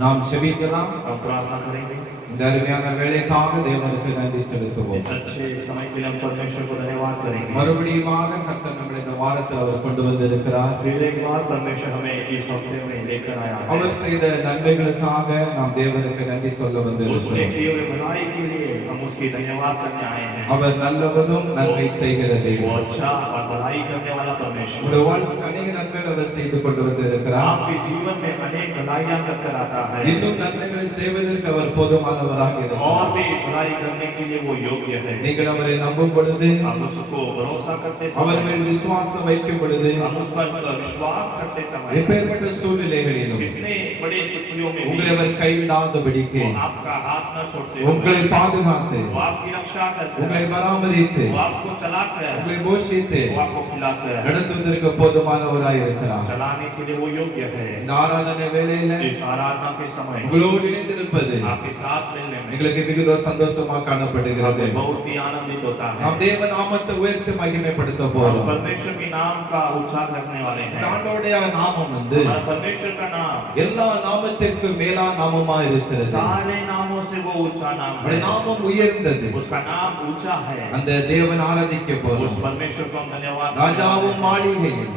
நாம் செபிக்கலாம். हम प्रार्थना करेंगे। இந்த அருமையான வேலைக்காக தேவனுக்கு நன்றி செலுத்துவோம். इस अच्छे समय के लिए हम परमेश्वर को धन्यवाद करेंगे। மறுபடியுமாக கர்த்தர் நம்மை இந்த வாரத்தில் அவர் கொண்டு வந்திருக்கிறார். फिर एक बार परमेश्वर हमें इस हफ्ते में लेकर आया है। அவர் செய்த நன்மைகளுக்காக நாம் தேவனுக்கு நன்றி சொல்ல उसने வந்திருக்கிறோம். किए हुए भलाई के लिए हम उसकी धन्यवाद करने आए हैं। அவர் நல்லவரும் நன்மை செய்கிற वो தேவன். अच्छा और भलाई करने वाला परमेश्वर। உங்களுடைய வாழ்க்கையில் அநேக நன்மைகள் அவர் செய்து கொண்டு வந்திருக்கிறார். आपके जीवन में अनेक भलाइयां करकर आता है। இன்னும் நன்மைகளை செய்வதற்கு அவர் போதுமானவராக और இருக்கிறார். भी भलाई करने के लिए वो योग्य है। நீங்கள் அவரை நம்பும் பொழுது, हम उसको भरोसा करते அவர் समय, மேல் விசுவாசம் வைக்கும் பொழுது, हम उस पर विश्वास करते समय, எப்பேற்பட்ட சூழ்நிலைகளிலும் कितने बड़े स्थितियों में உங்களை भी அவர் கைவிடாதபடிக்கு वो आपका हाथ न छोड़ते உங்களை हुए, பாதுகாத்து, वो आपकी रक्षा करते உங்களை हैं, பராமரித்து, वो आपको चलाकर, உங்களை போஷித்து वो आपको खिलाकर, நடத்துவதற்கு போதுமானவராய் இருக்கிறார். चलाने के लिए वो योग्य है। இந்த ஆராதனை வேளையில इस आराधना के समय உங்களோடு இணைந்திருப்பது आपके साथ मिलने में எங்களுக்கு மிகுந்த சந்தோஷமாக காணப்படுகிறது. हमें बहुत ही आनंदित होता है। நாம் தேவ நாமத்தை உயர்த்தி மகிமைப்படுத்த हम போறோம். परमेश्वर के नाम का उच्चार रखने वाले हैं। ஆண்டவருடைய நாமம் हमारा परमेश्वर का नाम எல்லா நாமத்திற்கும் மேலான நாமமா இருக்கிறது. सारे नामों से वो ऊंचा नाम அவருடைய है। நாமம் உயர்ந்தது. उसका नाम ऊंचा है। அந்த தேவன் ஆராதிக்க उस போறோம். परमेश्वर को हम धन्यवाद ராஜாவும் மாளிகையில்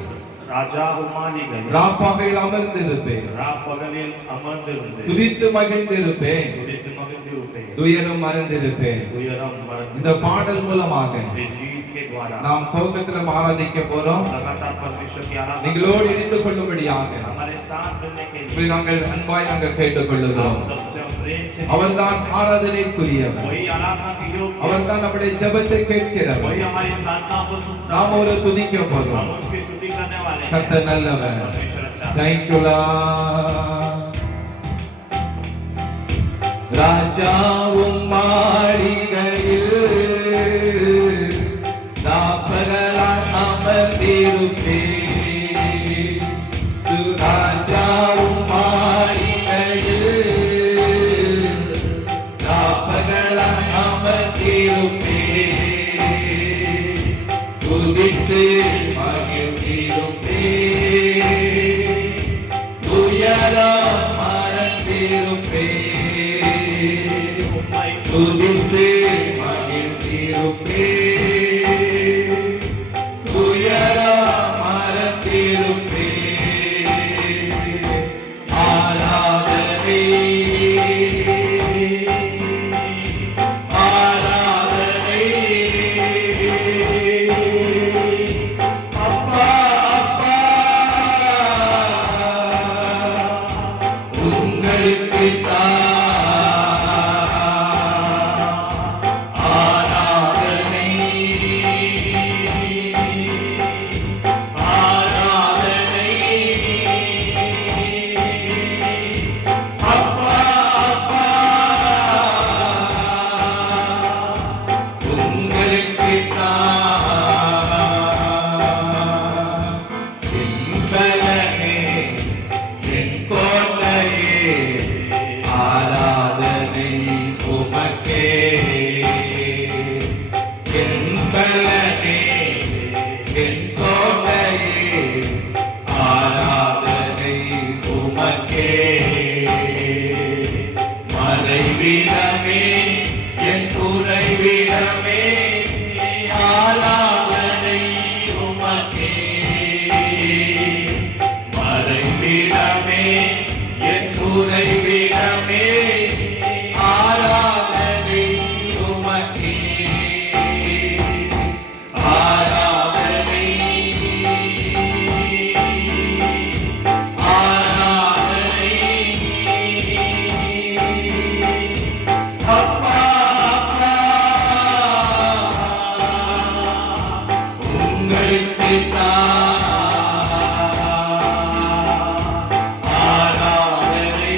राजा उमानी गए ராப்பகையில் அமர்ந்திருப்பேன், रात पगलिल अमर्दिरुंदे துதித்து மகிழ்ந்திருப்பேன், उदित मगिंदिरुपे துயரம் மறந்திருப்பேன். दुयरम இந்த मरद பாடல் மூலமாக इस गीत के द्वारा நாம் துவக்கத்தில் ஆராதிக்க போறோம். लगातार परमेश्वर की आराधना நீங்களோடு இணைந்து கொள்ளும்படியாக हमारे साथ मिलने के இப்படி लिए நாங்கள் அன்பாய் நாங்கள் கேட்டுக்கொள்ளுகிறோம். आप सबसे हम प्रेम से அவர்தான் ஆராதனைக்குரியவர். वही आराधना की योग्य அவர்தான் நம்முடைய ஜெபத்தை கேட்கிறவர். वही हमारी प्रार्थना को सुनता நாம் है। ஒரு துதிக்க हम போறோம். उसकी स्तुति करने वाले हैं। கர்த்தர் நல்லவர். परमेश्वर अच्छा है। Thank you Lord. ராஜாவும் மாளிகையில் ராப்பகலாய் அமர்ந்திருப்பேன். ராஜாவும் மாளிகையில் ராப்பகலாய் அமர்ந்திருப்பேன். துதித்து மகிழ்ந்திருப்பேன். துயரம் மறந்திருப்பேன். துதித்து மகிழ்ந்திருப்பேன். துயரம் மறந்திருப்பேன். ஆராதனை ஆராதனை அப்பா அப்பா உங்களுக்கு ஆராதனை ஆராதனை அப்பா அப்பா உங்களுக்கு என் பலனே என் கோட்டையே ஆராதனை உமக்கே. என் பலனே என் கோட்டையே ஆராதனை உமக்கே. மறைவிடமே என் குறைவிடமே ஆராதனை உமக்கே. மறைவிடமே என் குறைவிடமே ஆராதனை உமக்கே. ஆராதனை ஆராதனை அப்பா அப்பா உங்களுக்கு ஆராதனை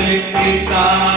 Kita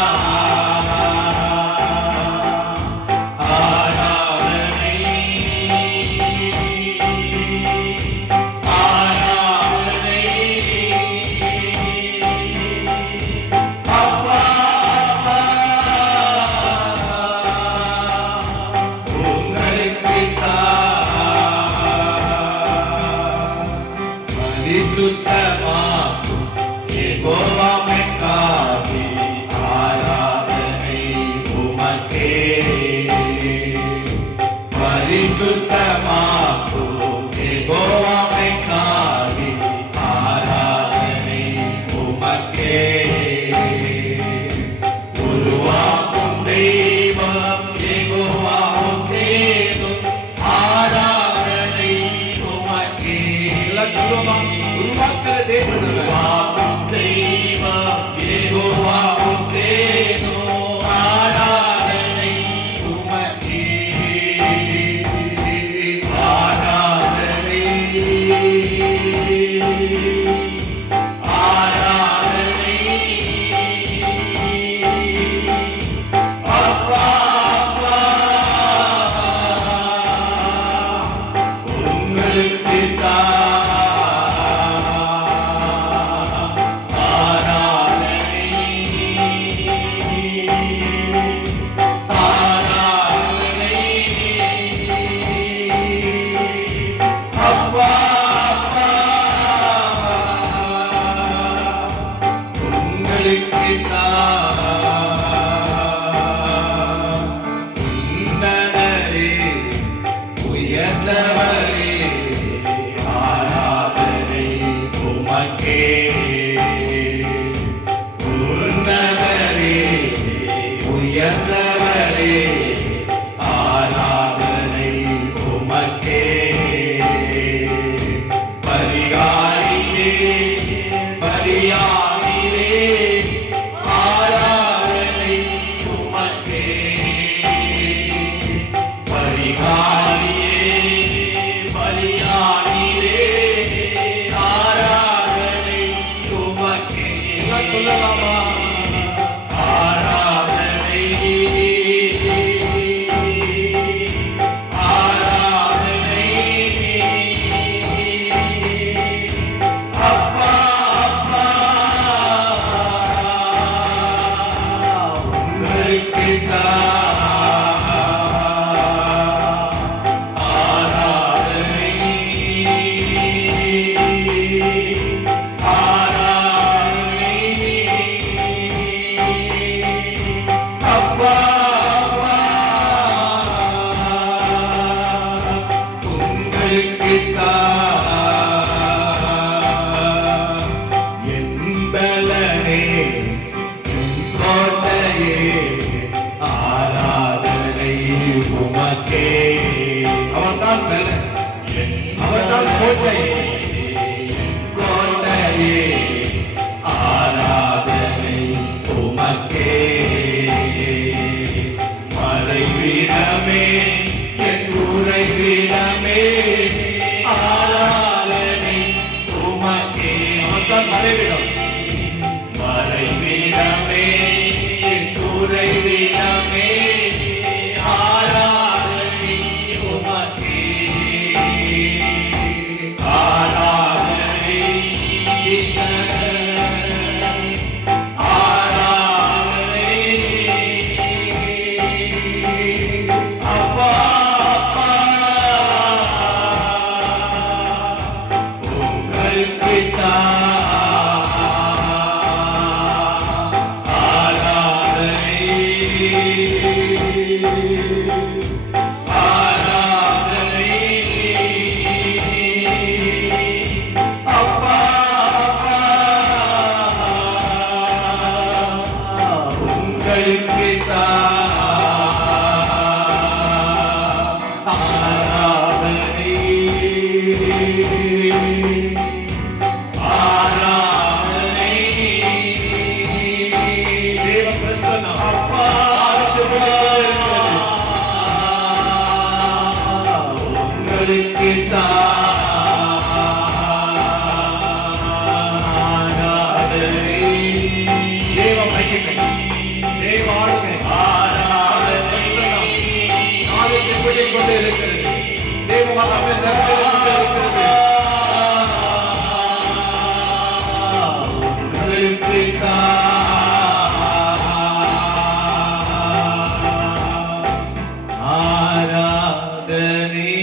ஆராதனை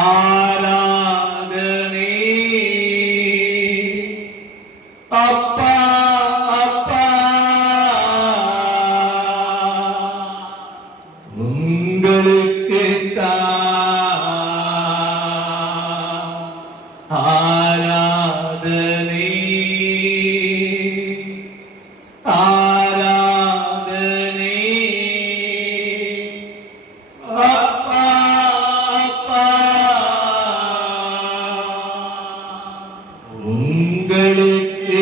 ஆராதனை அப்பா அப்பா உங்களுக்கு ஆராதனை ஆராதனை அப்பா அப்பா உங்களுக்கு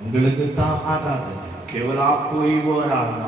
உங்களுக்கு தான் ஆராதனை केवल आपको ही वो आराधना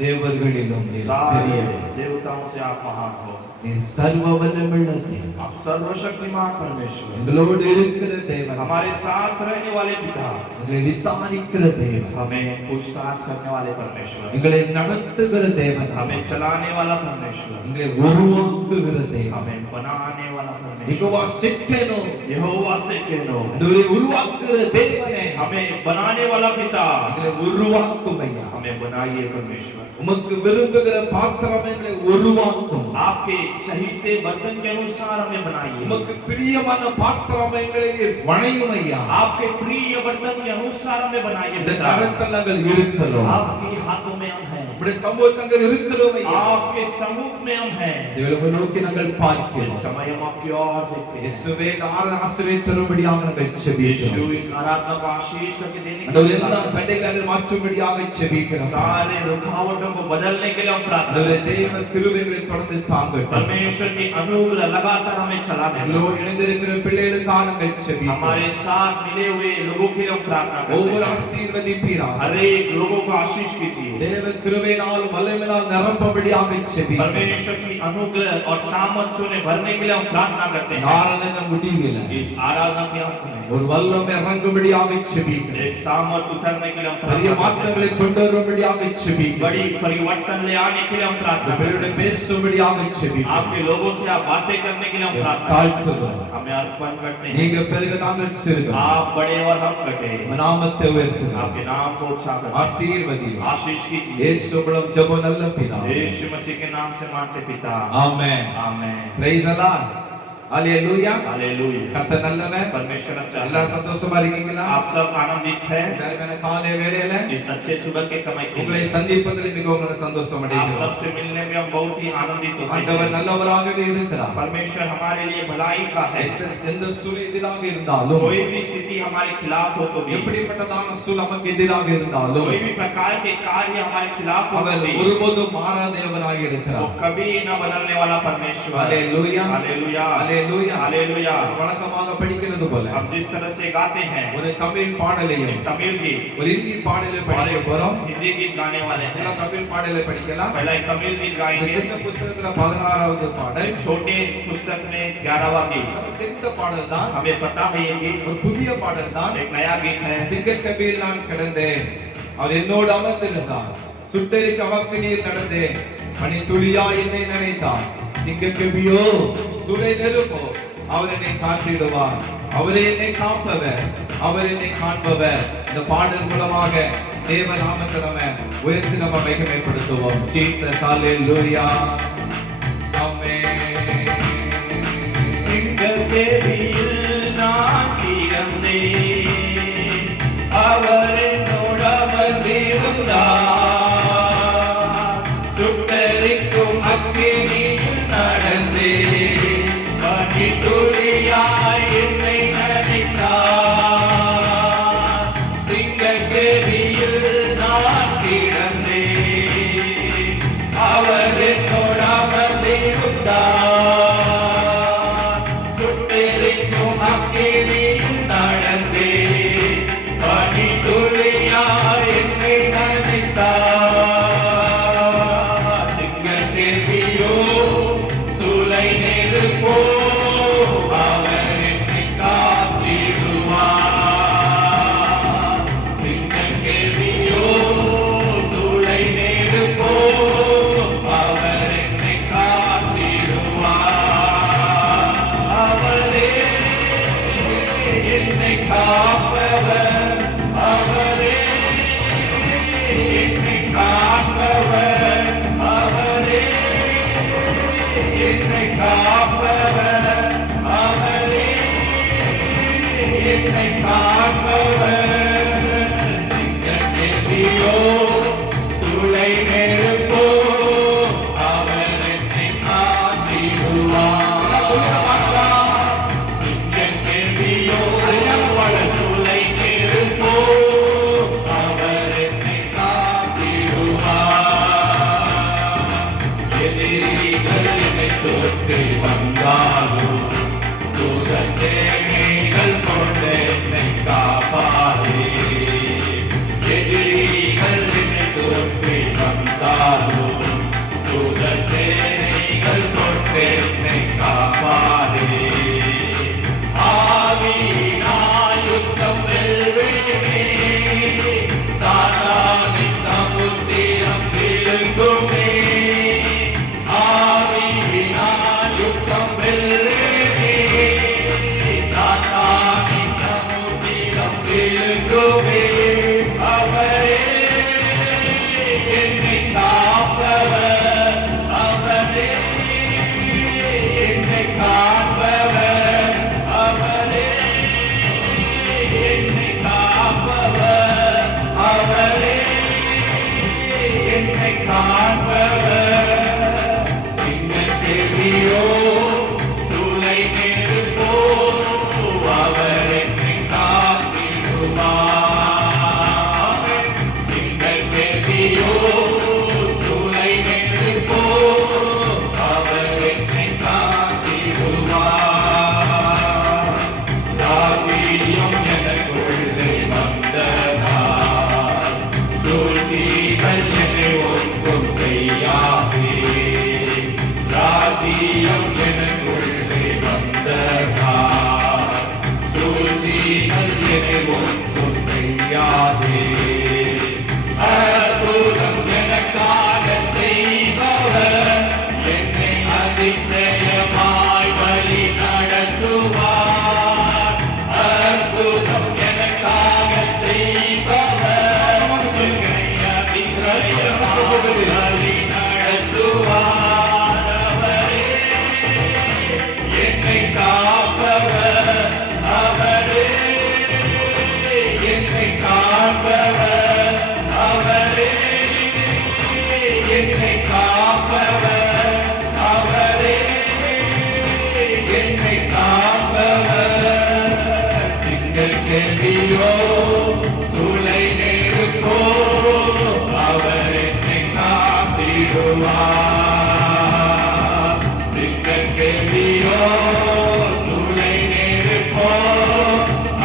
தேவர்களிலும் நீர் सारे பெரியவர். देवताओं से आप महान हो நீர் சர்வ வல்லமையுள்ள தேவன். आप सर्वशक्तिमान परमेश्वर எங்களோடு இருக்கிற தேவன். हमारे साथ रहने वाले पिता எங்களை விசாரிக்கிற தேவன். हमें पूछताछ करने वाले परमेश्वर எங்களை நடத்துகிற தேவன். हमें चलाने वाला परमेश्वर எங்களை உருவாக்குகிற தேவன். हमें बनाने वाला परमेश्वर யெகோவா சிக்கேனோ यहोवा से कहनो எங்களை உருவாக்குகிற தேவனே हमें बनाने वाला पिता எங்களை உருவாக்கும் ஐயா. हमें बनाइए परमेश्वर உமக்கு விரும்புகிற பாத்திரம் எங்களை உருவாக்கும். आपके चहीते बर्तन के अनुसार हमें बनाइए உமக்கு பிரியமான பாத்திரம் எங்களை நீர் வணையும் ஐயா. आपके प्रिय बर्तन के अनुसार हमें बनाइए இந்த पिता கரத்தில் நாங்கள் இருக்கிறோம். आपके हाथों में हम हैं உம்முடைய சமூகத்தில் இருக்கிறோம் ஐயா. आपके सम्मुख में हम हैं தேவனை நோக்கி நாங்கள் इस பார்க்கிறோம். समय हम आपकी ओर देखते हैं இயேசுவே ஆசீர்வதித்தரும்படியாக நாங்கள் यीशु செபிக்கிறோம். इस आराधना को आशीष करके देने के ஆண்டவரே लिए எல்லா தடைகளை மாற்றும்படியாக செபிக்கிறோம். सारे रुकावटों को बदलने के लिए हम प्रार्थना ஆண்டவரே करते हैं தேவ கிருபைகளை தொடர்ந்து தாங்கட்டும். परमेश्वर की अनुग्रह लगातार हमें चलाने எங்களோடு இணைந்திருக்கிற பிள்ளைகளுக்காக நாங்கள் செபிக்கிறோம். हमारे साथ मिले हुए लोगों के लिए हम प्रार्थना ஒவ்வொரு करते हैं ஆசீர்வதிப்பீராக. हर एक लोगों को आशीष कीजिए தேவ கிருபையினால் வல்லமையினால் நிரப்பபடியாக செபிக்கிறோம். परमेश्वर की अनुग्रह और सामर्थ्य ने भरने के लिए हम प्रार्थना करते हैं நாரணன முடிவில इस आराधना के अंत में ஒரு வல்லமை இறங்கும்படியாக செபிக்கிறோம். एक सामर्थ्य उतरने के लिए हम பெரிய प्रार्थना करते மாற்றங்களை கொண்டு வரும்படியாக हैं செபிக்கிறோம். बड़ी परिवर्तन ले आने के लिए हम प्रार्थना करते உங்களோடு हैं பேசும்படியாக செபிக்கிறோம். आपके लोगों से आप बातें करने के लिए हम प्रार्थना करते தாழ்த்துகிறோம். हैं हमें अर्पण करते हैं நீங்க பெருக நாங்கள் சிறுகிறோம். आप बड़े और हम घटे உம்முடைய நாமத்தை உயர்த்துகிறோம். आपके नाम को उच्चा करते हैं ஆசீர்வதியும். आशीष कीजिए இயேசு மூலம் ஜெபம் நல்ல பிதாவே. यीशु मसीह के नाम से मांगते पिता ஆமென். आमेन பிரைஸ் தி லார்ட். ஹalleluya. हालेलुया கர்த்தர் நல்லவர். परमेश्वर अच्छा எல்லா है। சந்தோஷமா இருக்கீங்களா? आप सब आनंदित हैं தர்மன காலை வேளையில इस अच्छे सुबह के समय के உங்களை लिए சந்திப்பதில் மிகவும் சந்தோஷம் आप அடைகிறோம். सबसे मिलने में हम बहुत ही आनंदित होते ஆண்டவர் हैं நல்லவராகவே இருக்கிறார். परमेश्वर हमारे लिए भलाई का है எந்த சூழல் எதிராக இருந்தாலும் कोई भी स्थिति हमारे खिलाफ हो तो भी எப்படிப்பட்டதான சூழல் நமக்கு எதிராக இருந்தாலும் कोई भी प्रकार के कार्य हमारे खिलाफ हो तो அவர் भी ஒருபோதும் மாறாதவராக वो இருக்கிறார். कभी न बदलने वाला परमेश्वर ஹalleluya. हालेलुया ஹalleluya. हालेलुया வழக்கமாக படிக்கிறது போல हम जिस तरह से गाते हैं ஒரு தமிழ் பாடலையும் एक तमिल गीत ஒரு இந்தி பாடலை और படிக்க एक போறோம். हिंदी गीत गाने वाले हैं எல்லா தமிழ் பாடலை படிக்கலாம். पहला एक तमिल गीत இந்த गाएंगे சின்ன புத்தகத்துல 16வது பாடல் छोटे पुस्तक में 11वां गीत நமக்கு தெரிந்த பாடல் தான். हमें पता है ये गीत ஒரு புதிய பாடல் தான். एक नया गीत है சிங்கக்கபியில் நான் கிடந்தேன், அவர் என்னோடு அமர்ந்திருந்தார். சுட்டெரிக்க அவக்கு நீர் நடந்தேன், பனி துளியா என்னை நினைத்தார். சிங்கக்கபியோ சுடை நெருப்போ, அவர் என்னை காத்திடுவார். அவரே என்னை காப்பவர், அவர் என்னை காண்பவர். இந்த பாடல் மூலமாக தேவ நாமத்தை நம்ம உயர்த்தி நம்ம மகிமைப்படுத்துவோம். ஜீசஸ் ஹalleluya. ஆமென். सिंगर के भील நான் கிடந்தேன் அவர் என்னோட வந்திருந்தார். சுட்டெரிக்கும் அக்கினியில் நடந்தேன், பனி துளியாய் என்னை நனைத்தார். சிங்கக்கேணியில் நான் கிடந்தேன், அவர் என்னோடு அமர்ந்திருந்தார். சுட்டெரிக்கும் அக்கினியில் நடந்தேன், பனி துளியாய் என்னை நனைத்தார். சிங்கக்கேணியோ சூளை நெருப்போ, அவர் என்னை காத்திடுவார். சிங்கக்கேணியோ சூளை நெருப்போ, அவர் என்னை காத்திடுவார். என்னை காப்பவர் அவரே, என்னை காப்பவர். சிங்கக்கெதியோ சூளை நெருப்போ அவர் என்னை காத்திடுவார். சொல்லுங்க பார்க்கலாம். சிங்கக்கெதியோ சூளை நெருப்போ அவர் என்னை காத்திடுவார். எதிரிகள் என்னை சுற்றி வந்தாலும் தூத சேனைகள் கொண்டு என்னை காப்பாரே. எதிரிகள் என்னை சுற்றி வந்தாலும் தூத சேனைகள் கொண்டு என்னை காப்பாரே. ஆவியினால் யுத்தம் வெல்வேனே, சாத்தானின் சமுத்திரம் விழுங்குமே. ஆவியினால் யுத்தம் வெல்வேனே, சாத்தானின் சமுத்திரம் விழுங்குமே. அவரே என்னை காப்பவர், அவரே என்னை காப்பவர், அவரே என்னை காப்பவர், அவரே என்னை காப்பவர். சிங்கக்கெதியோ சூளை நெருப்போ அவர் என்னை காத்திடுவார். சிங்கக்கெதியோ சூளை நெருப்போ அவர் என்னை காத்திடுவார். ராஜ்யம் எனக்குள்ளே வந்ததால் சூழ்ச்சிகள் என்னை ஒன்றும் செய்யாதே. ராஜ்யம் எனக்குள்ளே வந்ததால் சூழ்ச்சிகள் என்னை ஒன்றும் செய்யாதே. அற்புதம் எனக்காக செய்பவர் என்னை அதிசயமாய் வழி நடத்துவார். அற்புதம் எனக்காக செய்பவர் என்னை அதிசயமாய் வழி நடத்துவார். அவரே என்னை காப்பவர், அவரே என்னை காப்பவர், அவரே என்னை காப்பவர், அவரே என்னை காப்பவர். சிங்கக்கெதியோ சூளை நெருப்போ அவர் என்னை காத்திடுவார். சிங்கக்கெதியோ சூளை நெருப்போ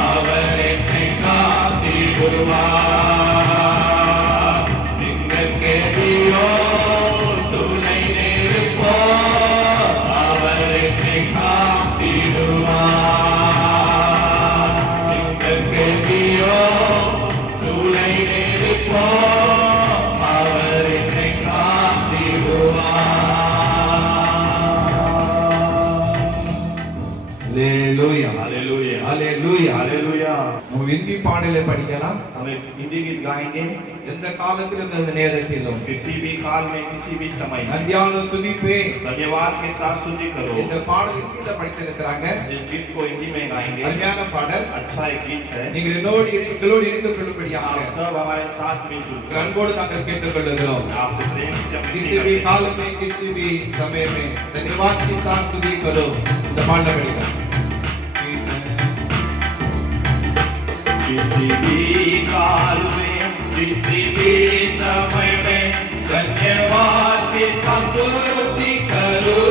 அவர் என்னை காத்திடுவார். சிங்கக்கெதியோ சூளை நெருப்போ அவர் என்னை காத்திடுவார். சிங்கக்கெதியோ சூளை நெருப்போ அவர் என்னை காத்திடுவார். Hallelujah. Hallelujah Hallelujah. हालेलुया நம்ம हिंदी பாடலை படிக்கலாம். हम एक हिंदी गीत गाएंगे எந்த காலத்திலும் எந்த நேரத்திலும் किसी भी काल में किसी भी समय में நன்றியான துதிப்பே. धन्यवाद के साथ स्तुति करो இந்த பாடல் ஹிந்தியில படித்திருக்கிறாங்க. इस गीत को हिंदी में गाएंगे அருமையான பாடல். अच्छा एक गीत है நீங்கள் எங்களோடு இணைந்து கொள்ளும்படியாக आप सब हमारे साथ मिलजुल कर அன்போடு நாங்கள் கேட்டுக்கொள்கிறோம். आपसे प्रेम से हम किसी भी काल में किसी भी समय में धन्यवाद के साथ स्तुति करो. இந்த பாடலை படிக்கலாம். किसी भी काल में किसी भी समय में धन्यवाद के साथ स्तुति करो.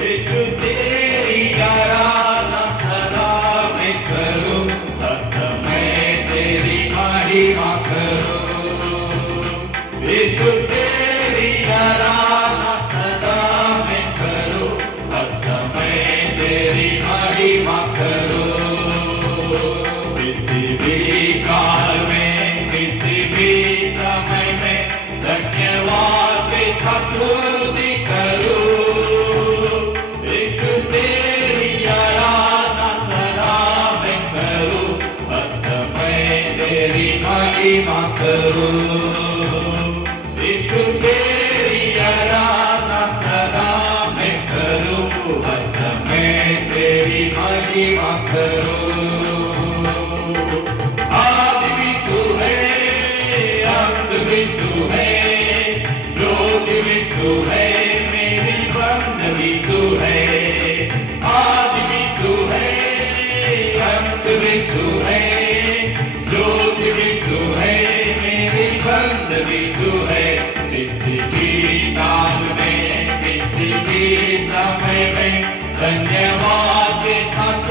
यीशु तेरी आराधना सदा मैं करूं. हर समय तेरी महिमा करो. यीशु तेरी आराधना सदा मैं करूं. हर समय तेरी महिमा करो. किसी भी काल में किसी भी समय में धन्यवाद के साथ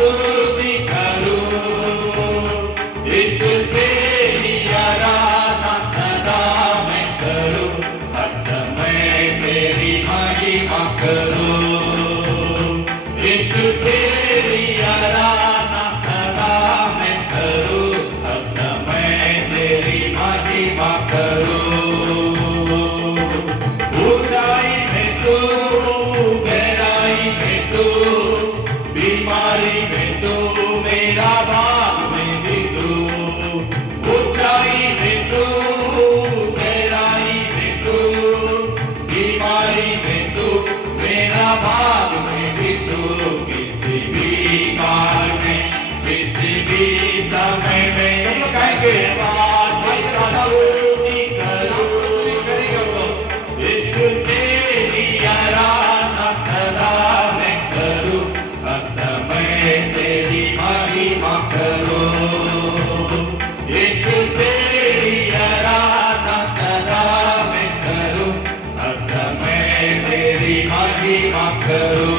स्तुति करूं, यीशु तेरी आराधना सदा मैं करूं, हर समय तेरी महिमा करूं, यीशु तेरी आराधना सदा मैं करूं, हर समय तेरी महिमा करूं। ऊंचाई में तू, गहराई में तू, बीमारी में तू, मेरा बाग में भी तू। ऊंचाई में तू, गहराई में तू, बीमारी में तू, मेरा बाग में भी तू। किसी भी काल में, किसी भी समय में, सब लोग गाएंगे, यीशु तेरी आराधना सदा मैं करूं, हर समय तेरी महिमा करूं, यीशु तेरी आराधना सदा मैं करूं, हर समय तेरी महिमा करूं।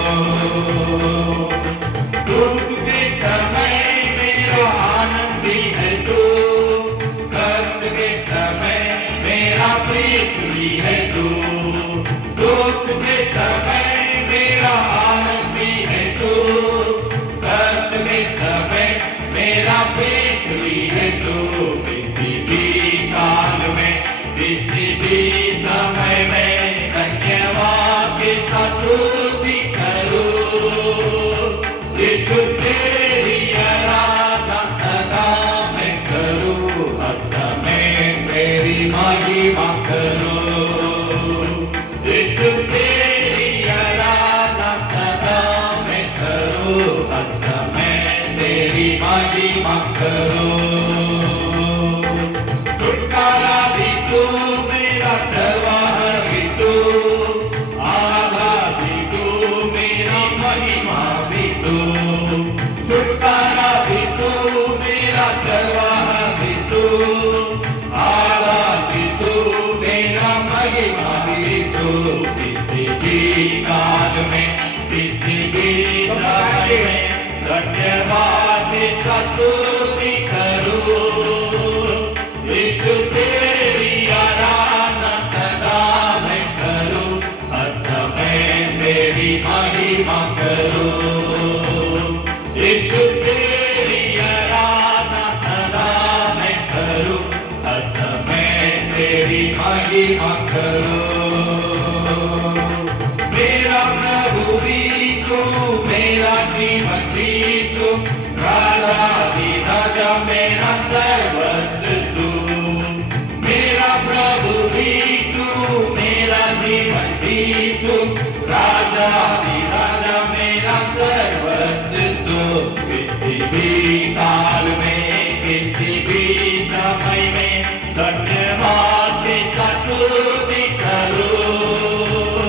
दुख के समय मेरा आनंदी है तू, कष्ट के समय मेरा प्रीत भी है तू। दुख के समय मेरा आनंदी है तू, कष्ट के समय मेरा प्रीत भी है तू। किसी भी काल में, किसी भी समय में धन्यवाद के साथ स्तुति करूं, यीशु तेरी आराधना सदा मैं करूं, हर समय तेरी महिमा करूं, यीशु तेरी आराधना सदा मैं करूं, हर समय तेरी महिमा करूं। छुटकारा भी तू, मेरा चरवाहा भी तू, आधार भी तू, मेरी महिमा भी तू। छुटकारा भी तू, मेरा चरवाहा भी तू, आधार भी तू, मेरा महिमा भी तू। किसी भी काल में, किसी भी समय में धन्यवाद के साथ स्तुति करूं, यीशु तेरी आराधना सदा मैं करूं, हर समय तेरी महिमा करूं, यीशु तेरी आराधना सदा मैं करूं, हर समय तेरी महिमा करूं। मेरा प्रभु भी तू, मेरा जीवन भी तू, राजा मेरा सर्वस्व तू। मेरा प्रभु भी तू, मेरा जीवन भी तू, राजा मेरा सर्वस्व तू। किसी भी काल में, किसी भी समय में धन्यवाद के साथ स्तुति करूं,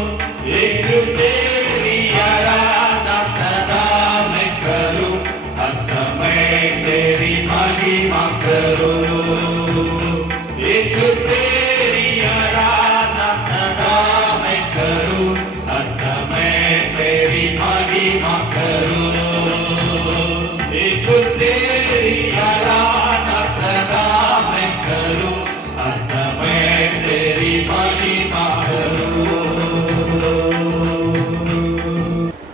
यीशु तेरी आराधना सदा मैं करूं, हर समय तेरी महिमा करूं, यीशु तेरी आराधना सदा मैं करूं, हर समय तेरी महिमा करूं, यीशु तेरी आराधना सदा मैं करूं, हर समय तेरी महिमा करूं।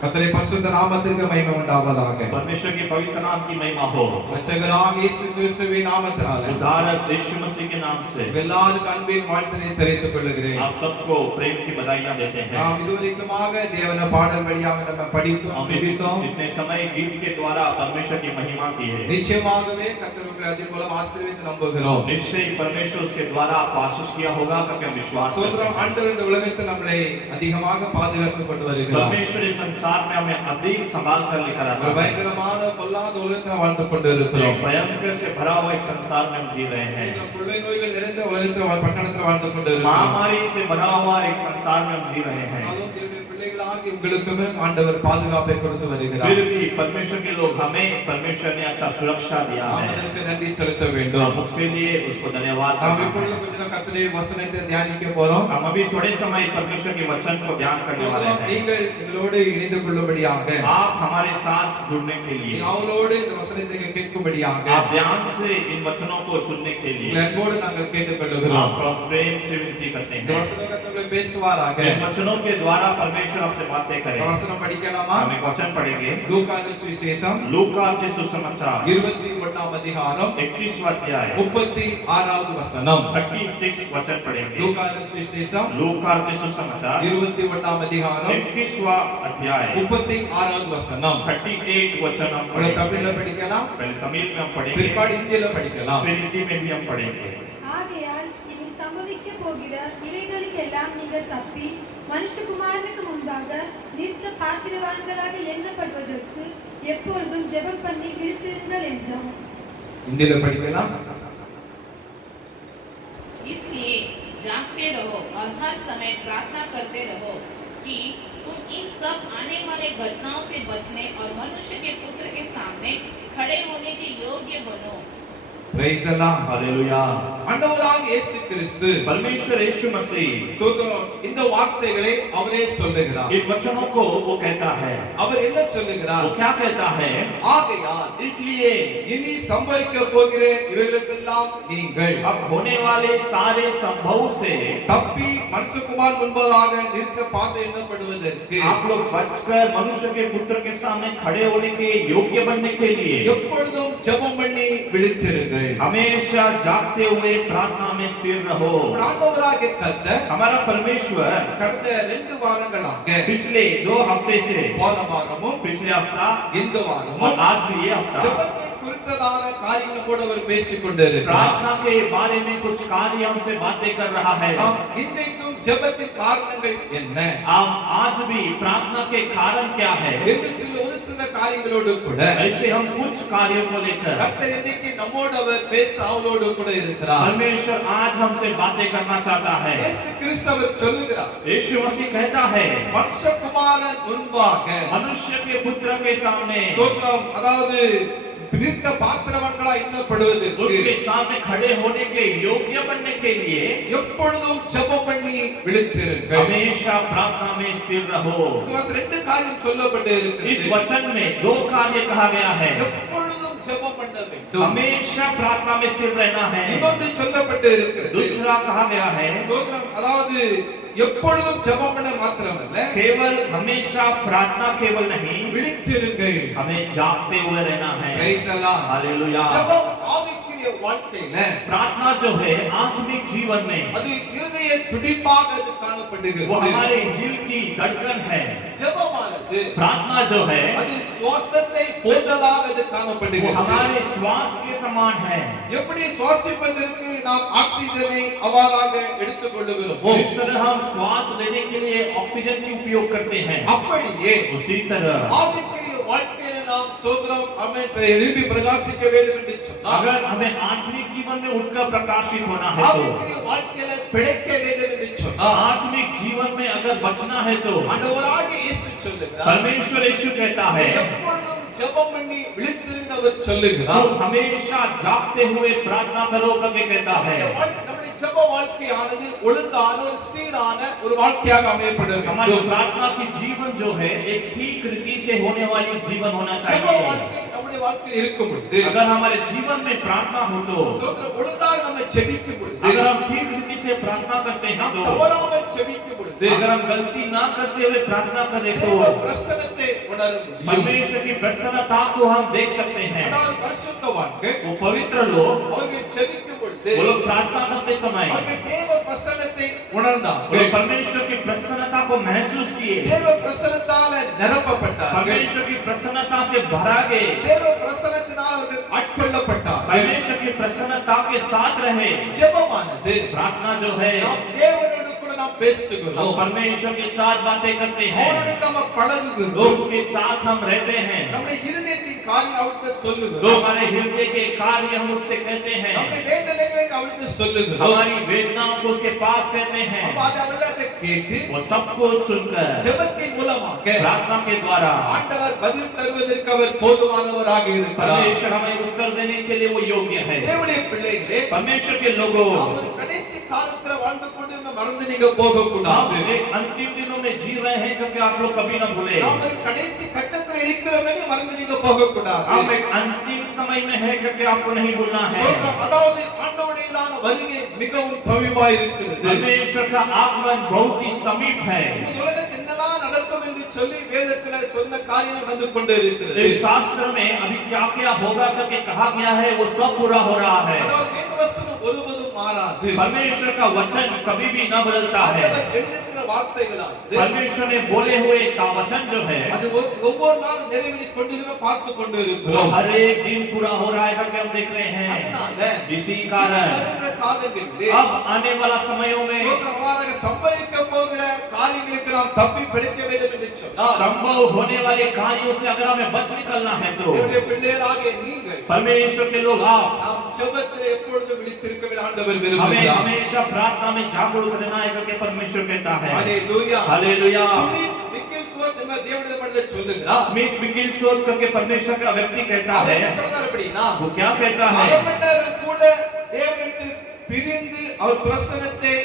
கர்த்தருடைய பரிசுத்த நாமத்திற்கு மகிமை உண்டாவதாக. परमेश्वर के पवित्र नाम की महिमा हो। இரட்சகராம் இயேசு கிறிஸ்துவின் நாமத்தினாலே उद्धारक यीशु मसीह के नाम से எல்லாருக்கும் அன்பின் வாழ்த்தினை தெரிவித்துக் கொள்கிறேன். आप सबको प्रेम की बधाइयां देते हैं। நாம் இதுவரைக்குமாக தேவன பாடல் வழியாக நம்ம படித்தோம், துதித்தோம். इतने समय गीत के द्वारा परमेश्वर की महिमा की है। நிச்சயமாகவே கர்த்தர் உங்களை அதன் மூலம் ஆசீர்வதித்து நம்புகிறோம். निश्चय परमेश्वर उसके द्वारा आपको आशीष किया होगा क्योंकि हम विश्वास करते சோதரம் हैं। ஆண்டவர் இந்த உலகத்தில் நம்மை அதிகமாக பாதுகாத்து கொண்டு வருகிறார். परमेश्वर इस संसार में हमें अधिक संभाल कर लेकर आता ஒரு है। பயங்கரமான பொல்லாத உலகத்தில் வாழ்ந்து கொண்டு இருக்கிறோம். भयंकर से भरा हुआ एक संसार में हम जी रहे हैं। கொள்ளை நோய்கள் நிறைந்த உலகத்தில் பட்டணத்தில் வாழ்ந்து கொண்டு இருக்கிறோம். महामारी से भरा हुआ एक संसार में हम जी रहे हैं। ஆனாலும் தேவனுடைய பிள்ளைகளா மனிதர்களாகி உங்களுக்கும் ஆண்டவர் பாதுகாப்பை கொடுத்து வருகிறார். फिर भी परमेश्वर के लोग हमें परमेश्वर ने अच्छा सुरक्षा दिया நாம் है, அதற்கு நன்றி செலுத்த வேண்டும். हम उसके लिए उसको धन्यवाद நாம் करते இப்பொழுது हैं। கொஞ்ச நேரம் கர்த்தருடைய வசனத்தை தியானிக்க போறோம். हम अभी थोड़े समय परमेश्वर के वचन को ध्यान करने वाले हैं। நீங்கள் எங்களோடு இணைந்து கொள்ளும்படியாக, आप हमारे साथ जुड़ने के लिए, அவளோடு இந்த வசனத்தை கேட்கும்படியாக आप ध्यान से इन वचनों को सुनने के लिए உங்கள் அன்போடு நாங்கள் கேட்டுக்கொள்ளுகிறோம். आपको प्रेम से विनती करते இந்த हैं। வசனம் கர்த்தர் பேசுவாராக. इन वचनों के द्वारा परमेश्वर आपसे बातें இந்த करें। வசனம் படிக்கலாமா? हम एक वचन पढ़ेंगे, லூக்கா சுவிசேஷம் लूका के सुसमाचार 21ஆம் அதிகாரம் 21वां अध्याय 36வது வசனம். 36 वचन पढ़ेंगे। லூக்கா சுவிசேஷம் लूका के सुसमाचार 21ஆம் அதிகாரம் 21वां अध्याय 36வது வசனம். 38 वचन हम ஒரு पढ़ेंगे। தமிழ்ல படிக்கலாம், पहले तमिल में हम पढ़ेंगे, பிற்பாடு இந்தியில படிக்கலாம். फिर हिंदी में भी हम पढ़ेंगे। ஆகையால் இனி சம்பவிக்க போகிற இவைகளுக்கெல்லாம் நீங்கள் தப்பி மனுஷகுமாரனுக்கு முன்பாக நிற்க பாத்திரவான்களாக எண்ணப்படுவதற்கு எப்பொழுதும் ஜெபம் பண்ணி விழித்திருங்கள் என்றார். இந்தியில படிக்கலாம். इसलिए जागते रहो और हर समय प्रार्थना करते रहो कि तुम इन सब आने वाले घटनाओं से बचने और मनुष्य के पुत्र के सामने खड़े होने के योग्य बनो। பிரைஸ் எல்லாம். हालेलुया। ஆண்டவராகிய இயேசு கிறிஸ்து परमेश्वर यीशु मसीह சோதரம் இந்த வார்த்தைகளை அவரே சொல்லுகிறார். इन वचनों को वो कहता है, அவர் என்ன சொல்லுகிறார்? वो क्या कहता है? ஆகையால் इसलिए இனி சம்பவிக்க போகிற இவைகளுக்கெல்லாம் நீங்கள் अब होने वाले सारे संभव से தப்பி மனுஷகுமார் முன்பதாக நிற்க பார்த்து எண்ணப்படுவதற்கு आप लोग बचकर मनुष्य के पुत्र के सामने खड़े होने के योग्य बनने के लिए எப்பொழுதும் ஜெபம் பண்ணி விழித்திருங்கள். हमेशा जागते हुए प्रार्थना में स्थिर रहो। ஆண்டவராகிய கர்த்தர் हमारा परमेश्वर கடந்த 2 வாரங்களாக, पिछले 2 हफ्ते से, போன வாரமும் पिछले हफ्ता இந்த और வாரமும் आज भी ये हफ्ता ஜெபத்தை குறித்ததான காரியங்களோடு அவர் பேசிக் கொண்டிருக்கிறார். प्रार्थना के बारे में कुछ कार्य हमसे बातें कर रहा है। நாம் இன்றைக்கும் ஜெபத்தின் காரணங்கள் என்ன हम आज भी प्रार्थना के कारण क्या है, என்று ஒரு சில காரியங்களோடு கூட ऐसे हम कुछ कार्यों को लेकर கர்த்தர் இன்றைக்கு நம்மோடு அவர் பேச அவளோடு கூட இருக்கிறார். परमेश्वर आज हमसे बातें करना चाहता है। இயேசு கிறிஸ்து சொல்லுகிறார், यीशु मसीह कहता है, மனுஷகுமாரன் முன்பாக मनुष्य के पुत्र के सामने சோத்ரம், அதாவது நிற்க பாத்திரவான்களா எண்ணப்படுவதற்கு उसके सामने खड़े होने के योग्य बनने के लिए எப்பொழுதும் ஜெபம் பண்ணி விழித்திருங்கள். हमेशा प्रार्थना में स्थिर रहो। இதுவாஸ் 2 காரியம் சொல்லப்பட்டு इस இருக்கிறது. वचन में 2 कार्य कहा गया है। எப்பொழுதும் ஜெபம் பண்ண வேண்டும். हमेशा प्रार्थना में स्थिर रहना है। இன்னொன்று சொல்லப்பட்டு இருக்கிறது. दूसरा कहा गया है, சோத்ரம், அதாவது எப்பொழுதும் ஜெபம் பண்ண மாத்திரமல்ல, केवल हमेशा प्रार्थना केवल नहीं, விழித்திருங்கள். हमें जागते हुए रहना है। பிரைஸ் அல்லாஹ். हालेलुया। ஜெபம் ஆவிக்குரிய வாழ்க்கையில प्रार्थना जो है आत्मिक जीवन में அது இருதய துடிப்பாக அது वो காணப்படுகிறது. हमारे दिल की धड़कन है। ஜெபமானது प्रार्थना जो है அது சுவாசத்தை போன்றதாக அது वो காணப்படுகிறது. हमारे श्वास के समान है। எப்படி சுவாசிப்பதற்கு நாம் ஆக்ஸிஜனை அவ்வாறாக எடுத்துக்கொள்ளுகிறோமோ, जिस तरह हम श्वास लेने के लिए ऑक्सीजन की उपयोग करते हैं, அப்படியே उसी तरह ஆவிக்குரிய வாழ்க்கையில நாம் சோதரம் எழுப்பி பிரகாசிக்க வேண்டும் என்று சொன்னால், अगर हमें आत्मिक जीवन में उठकर प्रकाशित होना है तो, ஆவிக்குரிய வாழ்க்கையில பிழைக்க வேண்டும் என்று சொன்னால், आत्मिक जीवन में अगर बचना है तो ஆண்டவராகிய இயேசு சொல்லுகிறார், परमेश्वर यीशु कहता है, எப்பொழுதும் ஜெபம் பண்ணி விழித்திருந்தவர் तो சொல்லுகிறார். हमेशा जागते हुए प्रार्थना करो करके कहता है। நம்முடைய ஜெப வாழ்க்கையானது ஒழுங்கான ஒரு சீரான ஒரு வாழ்க்கையாக அமையப்பட हमारी வேண்டும். प्रार्थना की जीवन जो है एक ठीक रीति से होने वाली जीवन होना ஜெப चाहिए। வாழ்க்கை நம்முடைய வாழ்க்கையில் இருக்கும் பொழுது, अगर हमारे जीवन में प्रार्थना हो तो, சோதரம், ஒழுங்காக நம்ம ஜெபிக்கும் பொழுது, अगर हम ठीक रीति से प्रार्थना करते हैं நாம் तो, தவறாமல் ஜெபிக்கும் பொழுது, अगर हम गलती ना करते हुए प्रार्थना करें तो தேவ பிரசன்னத்தை உணர முடியும். परमेश्वर की प्रसन्नता को हम देख सकते हैं। அதாவது பரிசுத்தவான்கள் वो पवित्र लोग, அவர்கள் ஜெபிக்கும் பொழுது वो लोग प्रार्थना करते समय அவர்கள் தேவ பிரசன்னத்தை वो உணர்ந்தார்கள். लोग परमेश्वर की प्रसन्नता को महसूस किए, தேவ பிரசன்னத்தால நிரப்பப்பட்டார்கள். परमेश्वर की प्रसन्नता से भरा गए, தேவ பிரசன்னத்தினால் அவர்கள் ஆட்கொள்ளப்பட்டார்கள். परमेश्वर की प्रसन्नता के साथ रहे। ஜெபமானது प्रार्थना जो है நாம் தேவனோடு கூட நாம் हम பேசுகிறோம், परमेश्वर के साथ बातें करते हैं, அவனோடு நம்ம பழகுகிறோம். उसके साथ हम रहते हैं। நம்முடைய இருதயத்தின் காரியம் அவர்கிட்ட तो சொல்லுகிறோம். हमारे हृदय के कार्य हम उससे कहते हैं, நம்முடைய வேதனைகளை அவர்கிட்ட சொல்லுகிறோம். हमारी वेदनाओं को उसके पास कहते हैं। அப்ப அதை அவர்கிட்ட கேட்டு वो सब कुछ सुनकर ஜெபத்தின் மூலமாக प्रार्थना के द्वारा ஆண்டவர் பதில் தருவதற்கு அவர் போதுமானவராக இருக்கிறார். परमेश्वर हमें उत्तर देने के लिए वो योग्य है। தேவனுடைய பிள்ளைகளே, परमेश्वर के लोगों, நாம் ஒரு கடைசி காலத்துல வாழ்ந்து கொண்டிருந்த மறந்து நீங்க போக हम கூடாது. एक अंतिम दिनों में जी रहे हैं, क्योंकि आप लोग कभी न भूले, நாம் ஒரு கடைசி கட்டத்துல இருக்கிறோம்னு மறந்து நீங்க போக கூடாது. हम एक अंतिम समय में है, क्योंकि आपको नहीं भूलना है। சோதரம், அதாவது ஆண்டவருடையதான வருகை மிகவும் சமீபமாய் இருக்கிறது. परमेश्वर का आगमन बहुत ही समीप है। இந்த உலகத்தில் என்னெல்லாம் நடக்கும் என்று சொல்லி வேதத்துல சொன்ன காரியம் நடந்து கொண்டே இருக்கிறது. इस शास्त्र में अभी क्या क्या होगा करके कहा गया है, वो सब पूरा हो रहा है। அதாவது வேதவசனம் ஒருபோதும் மாறாது. परमेश्वर का वचन कभी भी न बदलता है। ஆண்டவர் எழுதியிருக்கிற வார்த்தைகளானது परमेश्वर ने बोले हुए का वचन जो है, அது ஒவ்வொரு நாள் நிறைவேறிக் கொண்டிருக்க பார்த்து கொண்டு वो இருக்கிறோம். हर एक दिन पूरा हो रहा है करके हम देख रहे हैं। அதனால इसी कारण வருகிற காலங்களிலே अब आने वाला समयों में சோதரமாக சம்பவிக்க போகிற காரியங்களுக்கு நாம் தப்பி பிழைக்க வேண்டும் என்று சொன்னார். संभव होने वाले कार्यों से अगर हमें बच निकलना है, तो தேவனுடைய பிள்ளைகளாகிய நீங்கள் परमेश्वर के लोग आप நாம் ஜெபத்திலே எப்பொழுதும் விழித்திருக்க வேண்டும் ஆண்டவர் हमें விரும்புகிறார். हमेशा प्रार्थना में जागरूक रहना है करके परमेश्वर कहता है। ஹalleluya. हालेलुया। சுமித் விக்கில்ஸ்வர்த் என்பவர் தேவனுடைய மனிதர் சொல்லுகிறார். स्मिथ विकिलशोध करके परमेश्वर का व्यक्ति कहता அவர் है, என்ன சொல்றார் அப்படினா, वो क्या कहता है, அரை மணி நேரம் கூட தேவனிட்டு பிரிந்து அவர் பிரசன்னத்தை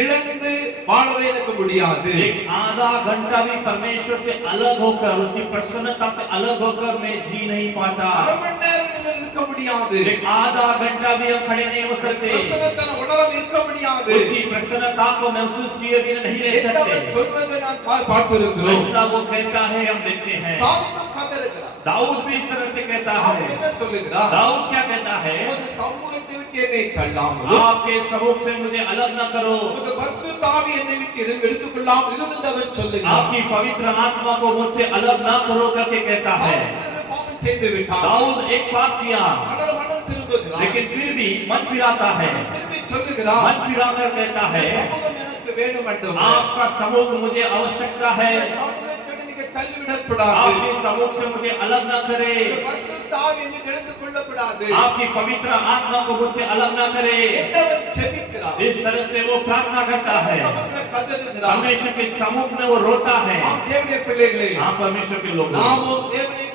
இழந்து வாழவே எனக்கு முடியாது. एक आधा घंटा भी परमेश्वर से अलग होकर, उसकी प्रसन्नता से अलग होकर मैं जी नहीं पाता। அரை மணி நேரம் நீங்கள் இருக்க முடியாது. एक आधा घंटा भी हम खड़े नहीं हो सकते, பிரசன்னத்தை உணர இருக்க முடியாது. उसकी प्रसन्नता को महसूस किए बिना नहीं रह என்றவர் सकते। சொல்வதை நான் பார்த்திருக்கிறோம். ऐसा वो कहता है, हम देखते हैं। தாவீதும் கதறுகிறார். दाऊद भी इस तरह से कहता அவர் है। என்ன சொல்லுகிறார்? दाऊद क्या कहता है, உமது சமூகத்தை விட்டு என்னை தள்ளாமலும் आपके सम्मुख से मुझे अलग न करो, உமது பரிசுத்த ஆவி என்னை விட்டு எடுத்துக்கொள்ளாமல் இரும் என்று அவர் சொல்லுகிறார். आपकी पवित्र आत्मा को मुझसे अलग ना करो करके कहता है। தாவீது பாவம் செய்து விட்டார். दाऊद एक पाप किया, ஆனால் மனம் திரும்புகிறார். लेकिन फिर भी मन फिराता है, மனம் திரும்பி சொல்லுகிறார், मन फिराकर कहता இந்த है, சமூகம் எனக்கு வேண்டும் ஆண்டவரே. आपका सम्मुख मुझे आवश्यकता है, இந்த சமூகத்தை விட்டு நீங்க தள்ளிவிடக்கூடாது. आपके सम्मुख से मुझे अलग न करे, இந்த பரிசுத்த ஆவி என்னை எடுத்துக் கொள்ளக்கூடாது. आपकी पवित्र आत्मा को मुझसे अलग न करे। என்றவர் ஜெபிக்கிறார். इस तरह से वो प्रार्थना करता है, சமூகத்தில் கதறுகிறார். परमेश्वर के सम्मुख में वो रोता है। நாம் தேவனுடைய பிள்ளைகளே, हाँ परमेश्वर के लोग, நாமும் தேவனை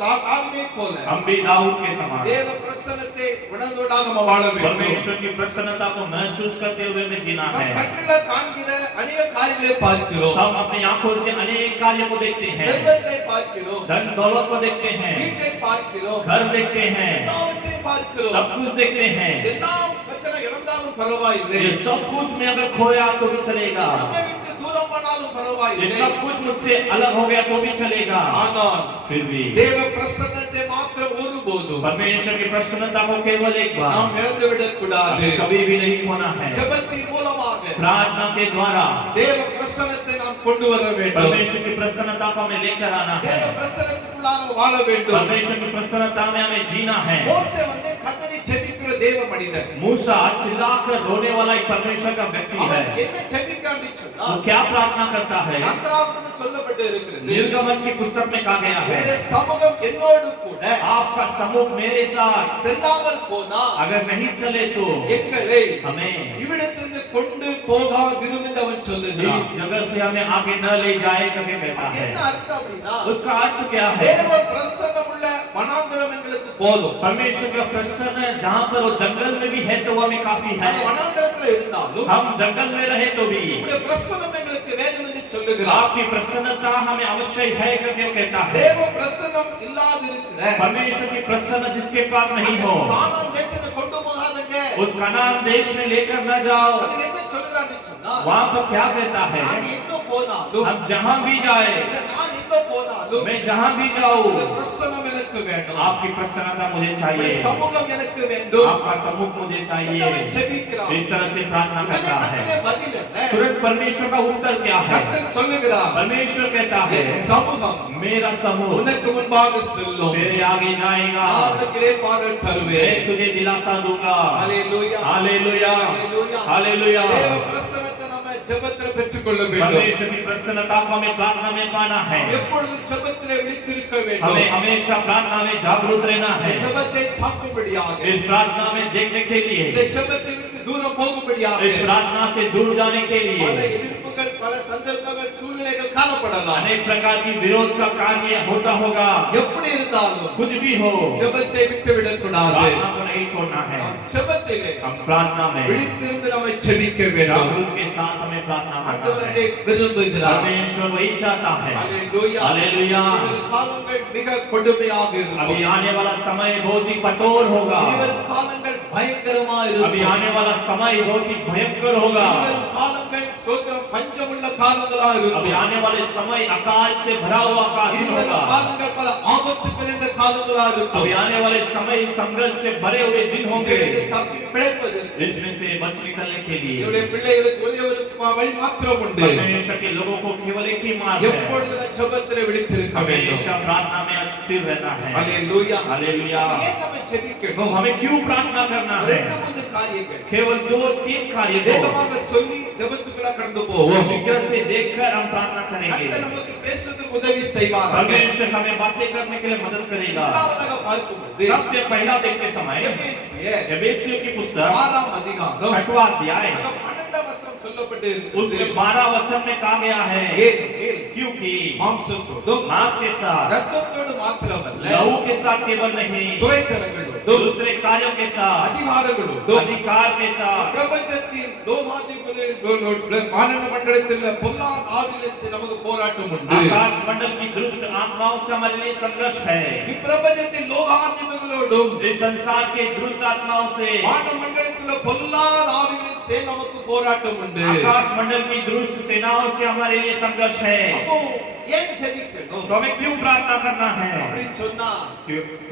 தாவீதை போல हम भी दाऊद के समान தேவ பிரசன்னத்தை உணர்ந்தவர்களாக நாம் வாழ வேண்டும். परमेश्वर की प्रसन्नता को महसूस करते हुए में जीना நாம் है। கண்ணில காண்கிற अनेक காரியங்களை பார்க்கிறோம். हम अपनी आंखों से अनेक कार्य को देखते हैं, செல்வத்தை பார்க்கிறோம், धन दौलत को देखते हैं, வீட்டை பார்க்கிறோம், घर देखते हैं, எல்லாவற்றையும் பார்க்கிறோம். सब कुछ देखते हैं। எல்லாம் பிரச்சனை இழந்தாலும் பரவாயில்லை, ये सब कुछ में अगर खोया तो भी चलेगा, நம்மை விட்டு தூரம் போனாலும் ये பரவாயில்லை. सब कुछ मुझसे अलग हो गया तो भी चलेगा, ஆனால் फिर भी தேவ பிரசன்னத்தை மாத்திரம் ஒருபோதும் परमेश्वर की प्रसन्नता को केवल एक बार, நாம் இழந்து விடக்கூடாது. हमें कभी भी नहीं खोना है। ஜெபத்தின் மூலமாக प्रार्थना के द्वारा தேவ பிரசன்னத்தை நாம் கொண்டு வர வேண்டும். परमेश्वर की प्रसन्नता को हमें लेकर आना है, தேவ பிரசன்னத்துக்குள்ளாக வாழ வேண்டும். परमेश्वर की प्रसन्नता में हमें जीना है। மோசே வந்து கதறி ஜெபிக்கிற தேவ மனிதன். मूसा चिल्लाकर रोने वाला एक परमेश्वर का व्यक्ति அவன் है। என்ன ஜெபிக்கிறான்னு சொன்னா, वो क्या प्रार्थना करता है, யாத்திராகமத்தில் சொல்லப்பட்டு இருக்கிறது, निर्गमन की पुस्तक में कहा गया है, உம்முடைய சமூகம் என்னோடு கூட आपका सम्मुख मेरे साथ செல்லாமல் போனா अगर नहीं चले तो எங்களை हमें இவ்விடத்திலிருந்து கொண்டு போகாதிரும் என்று அவன் சொல்லுகிறான். इस जगह से हमें आगे न ले जाए करके कहता என்ன है। அர்த்தம் அப்படின்னா, उसका अर्थ क्या है, தேவ பிரசன்னமுள்ள வனாந்தரம் எங்களுக்கு போதும். परमेश्वर का प्रसन्न जहाँ पर वो जंगल में भी है तो वो हमें काफी है, அந்த வனாந்தரத்துல இருந்தாலும் हम जंगल में रहे तो भी உம்முடைய பிரசன்னம் எங்களுக்கு வேணும் என்று சொல்லுகிறான். आपकी प्रसन्नता हमें अवश्य है करके वो कहता है। தேவ பிரசன்னம் இல்லாதிருக்கிற परमेश्वर की प्रसन्न जिसके पास नहीं हो, கானான் தேசத்தை கொண்டு போகாதங்க. उस कनान देश में लेकर न जाओ। அது என்ன சொல்றான்னு சொன்னா, वहाँ पर क्या कहता है, நான் எங்க போனாலும், हम जहाँ भी जाए, இல்ல நான் எங்க போனாலும் मैं जहाँ भी जाऊँ, இந்த பிரசன்னம் எனக்கு வேண்டும். आपकी प्रसन्नता मुझे உம்முடைய चाहिए, சமூகம் எனக்கு வேண்டும். आपका सम्मुख मुझे அவன் चाहिए। ஜெபிக்கிறான். इस तरह से प्रार्थना करता है। கர்த்தருடைய பதில் என்ன? तुरंत परमेश्वर का उत्तर क्या है, கர்த்தர் சொல்லுகிறார், परमेश्वर कहता है, என் சமூகம் मेरा सम्मुख உனக்கு முன்பாக செல்லும், मेरे आगे जाएगा, நான் உனக்கு இளைப்பாறுதல் मैं தருவேன். तुझे दिलासा दूंगा। ஹalleluya, हालेलुया, ஹalleluya. हालेलुया। தேவ பிரசன்னத்தை நாம ஜெபத்திலே பெற்றுக்கொள்ள வேண்டும் परमेश्वर की प्रसन्नता को हमें प्रार्थना में पाना है எப்பொழுதும் ஜெபத்திலே விழித்திருக்க வேண்டும் हमें हमेशा प्रार्थना में जागरूक रहना है ஜெபத்தை தாக்கும்படியாக इस प्रार्थना में देखने के लिए இந்த ஜெபத்தை விட்டு தூரம் போகும்படியாக इस प्रार्थना से दूर जाने के பல लिए எதிர்ப்புகள் பல சந்தர்ப்பங்கள் சூழ்நிலைகள் காணப்படலாம் अनेक प्रकार की विरोध का कार्य होता होगा எப்படி இருந்தாலும் कुछ भी हो ஜெபத்தை விட்டு விடக்கூடாது प्रार्थना को नहीं छोड़ना है நாம் ஜெபத்திலே हम प्रार्थना में விழித்திருந்து நம்மை ஜெபிக்க வேண்டும் जागरूक के साथ हमें प्रार्थना ஆண்டவர் करना அதை है விரும்புகிறார் परमेश्वर वही चाहता है ஹalleluya हालेलुया இனிவரும் காலங்கள் மிக கொடுமையாக இருக்கும் अभी आने वाला समय बहुत ही कठोर होगा இனிவரும் காலங்கள் பயங்கரமா अभी இருக்கும் आने वाला समय बहुत ही भयंकर होगा இனிவரும் காலங்கள் சோத்திரம் பஞ்சமுள்ள காலங்களா अभी இருக்கும் आने वाले समय अकाल से भरा हुआ काल இனிவரும் होगा காலங்கள் பல ஆபத்துகள் நிறைந்த காலங்களா இருக்கும் अभी आने वाले समय संघर्ष से भरे हुए दिन होंगे இதிலிருந்து தப்பி பிழைப்பதற்கு इसमें से बच निकलने के लिए என்னுடைய பிள்ளைகளுக்கு ஒரே ஒரு வழி மாத்திரம் உண்டு परमेश्वर के लोगों को केवल एक ही मार्ग है எப்பொழுதும் ஜெபத்திலே விழித்திருக்க வேண்டும் हमेशा प्रार्थना में स्थिर रहना है ஹalleluya हालेलुया ஏன் நம்ம तो ஜெபிக்கணும் हमें क्यों प्रार्थना करना है ரெண்டு மூணு காரியங்கள் केवल 2-3 कार्य को வேகமாக சொல்லி ஜெபத்துக்குள்ள கடந்து போவோம் शीघ्र से देखकर हम प्रार्थना करेंगे கர்த்தர் நமக்கு பேசுவதற்கு உதவி செய்வார் परमेश्वर हमें बातें करने के लिए मदद करेगा முதலாவதாக பார்க்கும்போது सबसे पहला देखते समय எபேசியர் एफेसियों की पुस्तक 6ஆம் அதிகாரம் 8वां अध्याय அங்க 12ஆம் வசனம் சொல்லப்பட்டு उसमें இருக்கிறது 12 वचन में कहा गया है ஏனெனில் क्योंकि மாம்சத்தோடும் मांस के साथ ரத்தத்தோடு மாத்திரமல்ல लहू के साथ केवल नहीं துரைத்தனங்களோடும் दूसरे कार्यों के साथ அதிகாரங்களோடும் अधिकार के साथ பிரபஞ்சத்தின் லோகாதிபதிகளோடு வானன மண்டலத்தில் பொல்லாத ஆவியிலே நமக்கு போராட்டம் உண்டு आकाश मंडल की दुष्ट आत्माओं से हमारे लिए संघर्ष है இப்பிரபஞ்சத்தின் லோகாதிபதிகளோடும் इस संसार के दुष्ट आत्माओं से வான மண்டலத்தில் பொல்லாத ஆவியிலே நமக்கு போராட்டம் உண்டு आकाश मंडल की दुष्ट सेनाओं से हमारे लिए संघर्ष है அப்போ ஏன் ஜெபிக்கணும் तो हमें क्यों प्रार्थना करना है அப்படி சொன்னா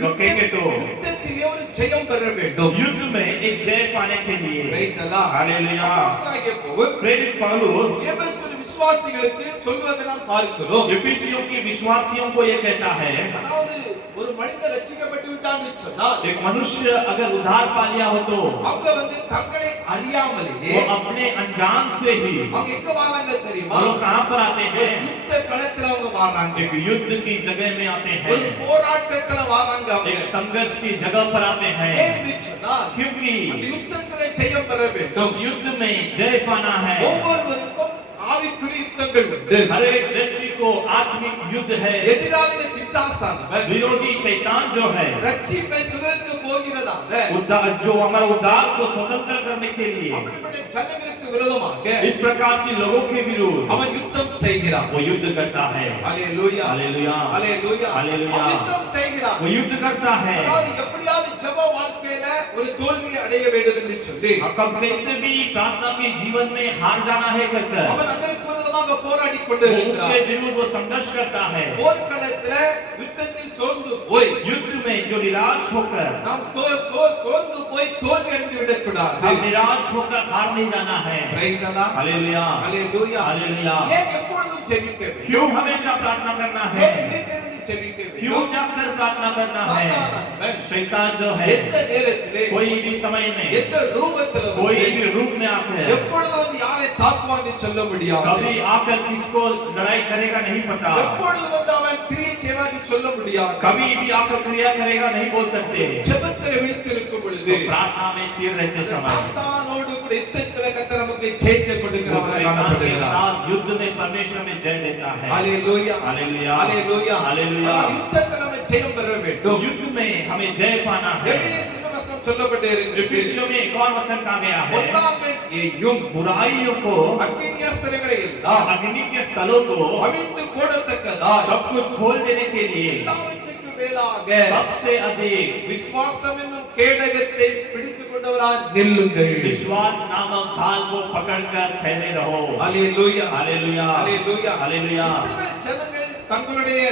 तो कहेंगे तो யுத்தத்திலே ஒரு ஜெயம் பெற வேண்டும் युद्ध में एक जय पाने के लिए பிரைஸ் அல்லாஹ் हालेलुया அப்போஸ்தலனாகிய பவுல் प्रेरित पौलुस எபேசு விசுவாசிகளுக்கு சொல்வதை நாம் பார்க்கிறோம் एफिसियों की विश्वासियों को ये कहता है அதாவது ஒரு மனிதன் ரட்சிக்கப்பட்டு விட்டான்னு சொன்னால் एक मनुष्य अगर उद्धार पा लिया हो तो அவங்க தங்களை அறியாமலேயே वो अपने अनजान से ही அவங்க எங்க வராங்க தெரியுமா वो लोग कहाँ पर आते ஒரு हैं யுத்த களத்துல அவங்க வராங்க एक युद्ध की जगह में आते ஒரு हैं போராட்டத்துல வராங்க அவங்க एक संघर्ष की जगह पर आते हैं ஏன்னு சொன்னால் क्योंकि அந்த யுத்தத்திலே ஜெயம் பெற வேண்டும் उस युद्ध में जय पाना है ஒவ்வொருவருக்கும் ஆவிக்குரிய யுத்தங்கள் உண்டு हर एक व्यक्ति को आत्मिक युद्ध है எதிராளின பிசாசானவன் विरोधी शैतान जो है ரட்சிப்பை சுதந்திர போகிறதால जो हमारा उद्धार को स्वतंत्र करने के लिए அப்படிப்பட்ட ஜனங்களுக்கு விரோதமாக इस प्रकार के लोगों के विरुद्ध அவன் யுத்தம் செய்கிறான் वो युद्ध करता है ஹalleluya हालेलुया ஹalleluya ஹalleluya. அவன் யுத்தம் செய்கிறான் वो युद्ध करता है அதாவது எப்படியாவது ஜெப வாழ்க்கையில ஒரு தோல்வியை அடைய வேண்டும் என்று சொல்லி कब कैसे भी प्रार्थना के जीवन में हार जाना है कहकर அவன் அதற்கு விரோதமாக போராடி वो கொண்டு उसके இருக்கிறான் विरुद्ध वो संघर्ष करता है போர்க்களத்துல யுத்தத்தில் சோர்ந்து போய் युद्ध में जो निराश होकर நாம் சோர்ந்து போய் தோல்வி அடைந்து விடக்கூடாது हम निराश होकर हार नहीं जाना है பிரைஸ் அல்லாஹ் हालेलुया ஹalleluya हालेलुया ஏன் எப்பொழுதும் ஜெபிக்க வேண்டும் क्यों हमेशा प्रार्थना करना है ஏன் விழித்திருந்து ஜெபிக்க क्यों வேண்டும் जाकर प्रार्थना करना है சாத்தானவன் शैतान जो है எந்த நேரத்திலே कोई भी समय में எந்த ரூபத்தில कोई வந்து भी रूप में आकर எப்பொழுது வந்து யாரை தாக்குவான்னு சொல்ல முடியாது कभी आकर किसको लड़ाई करेगा नहीं पता எப்பொழுது வந்து அவன் கிரியை செய்வான்னு சொல்ல முடியாது कभी भी आकर क्रिया करेगा नहीं बोल सकते ஜெபத்திலே விழித்திருக்கும் பொழுது तो प्रार्थना में स्थिर रहते இந்த समय சாத்தானோடு கூட யுத்தத்திலே கர்த்தர் நமக்கு ஜெயத்தை वो கொடுக்கிறவராக शैतान के காணப்படுகிறார் साथ युद्ध में परमेश्वर में जय देता है ஹalleluya हालेलुया ஹalleluya हालेलुया அதாவது யுத்தத்திலே நம்ம ஜெயம் பெற तो வேண்டும் युद्ध में हमें जय पाना है எபேசியர் வசனம் சொல்லப்பட்டே இருக்கிறது एफिसियों में एक और वचन कहा गया है பொல்லாங்கையையும் बुराइयों को அக்கினியஸ்தலங்களை எல்லாம் अग्नि के स्थलों को அவிழ்த்து போடத்தக்கதாய் सब कुछ खोल देने के लिए எல்லாவற்றுக்கும் மேலாக सबसे अधिक விசுவாசம் என்னும் கேடகத்தை பிடித்துக் கொண்டவராய் நில்லுங்கள் विश्वास नामक ढाल को पकड़कर ठहरे रहो ஹalleluya हालेलुया ஹalleluya हालेलुया இஸ்ரவேல் ஜனங்கள் தங்களுடைய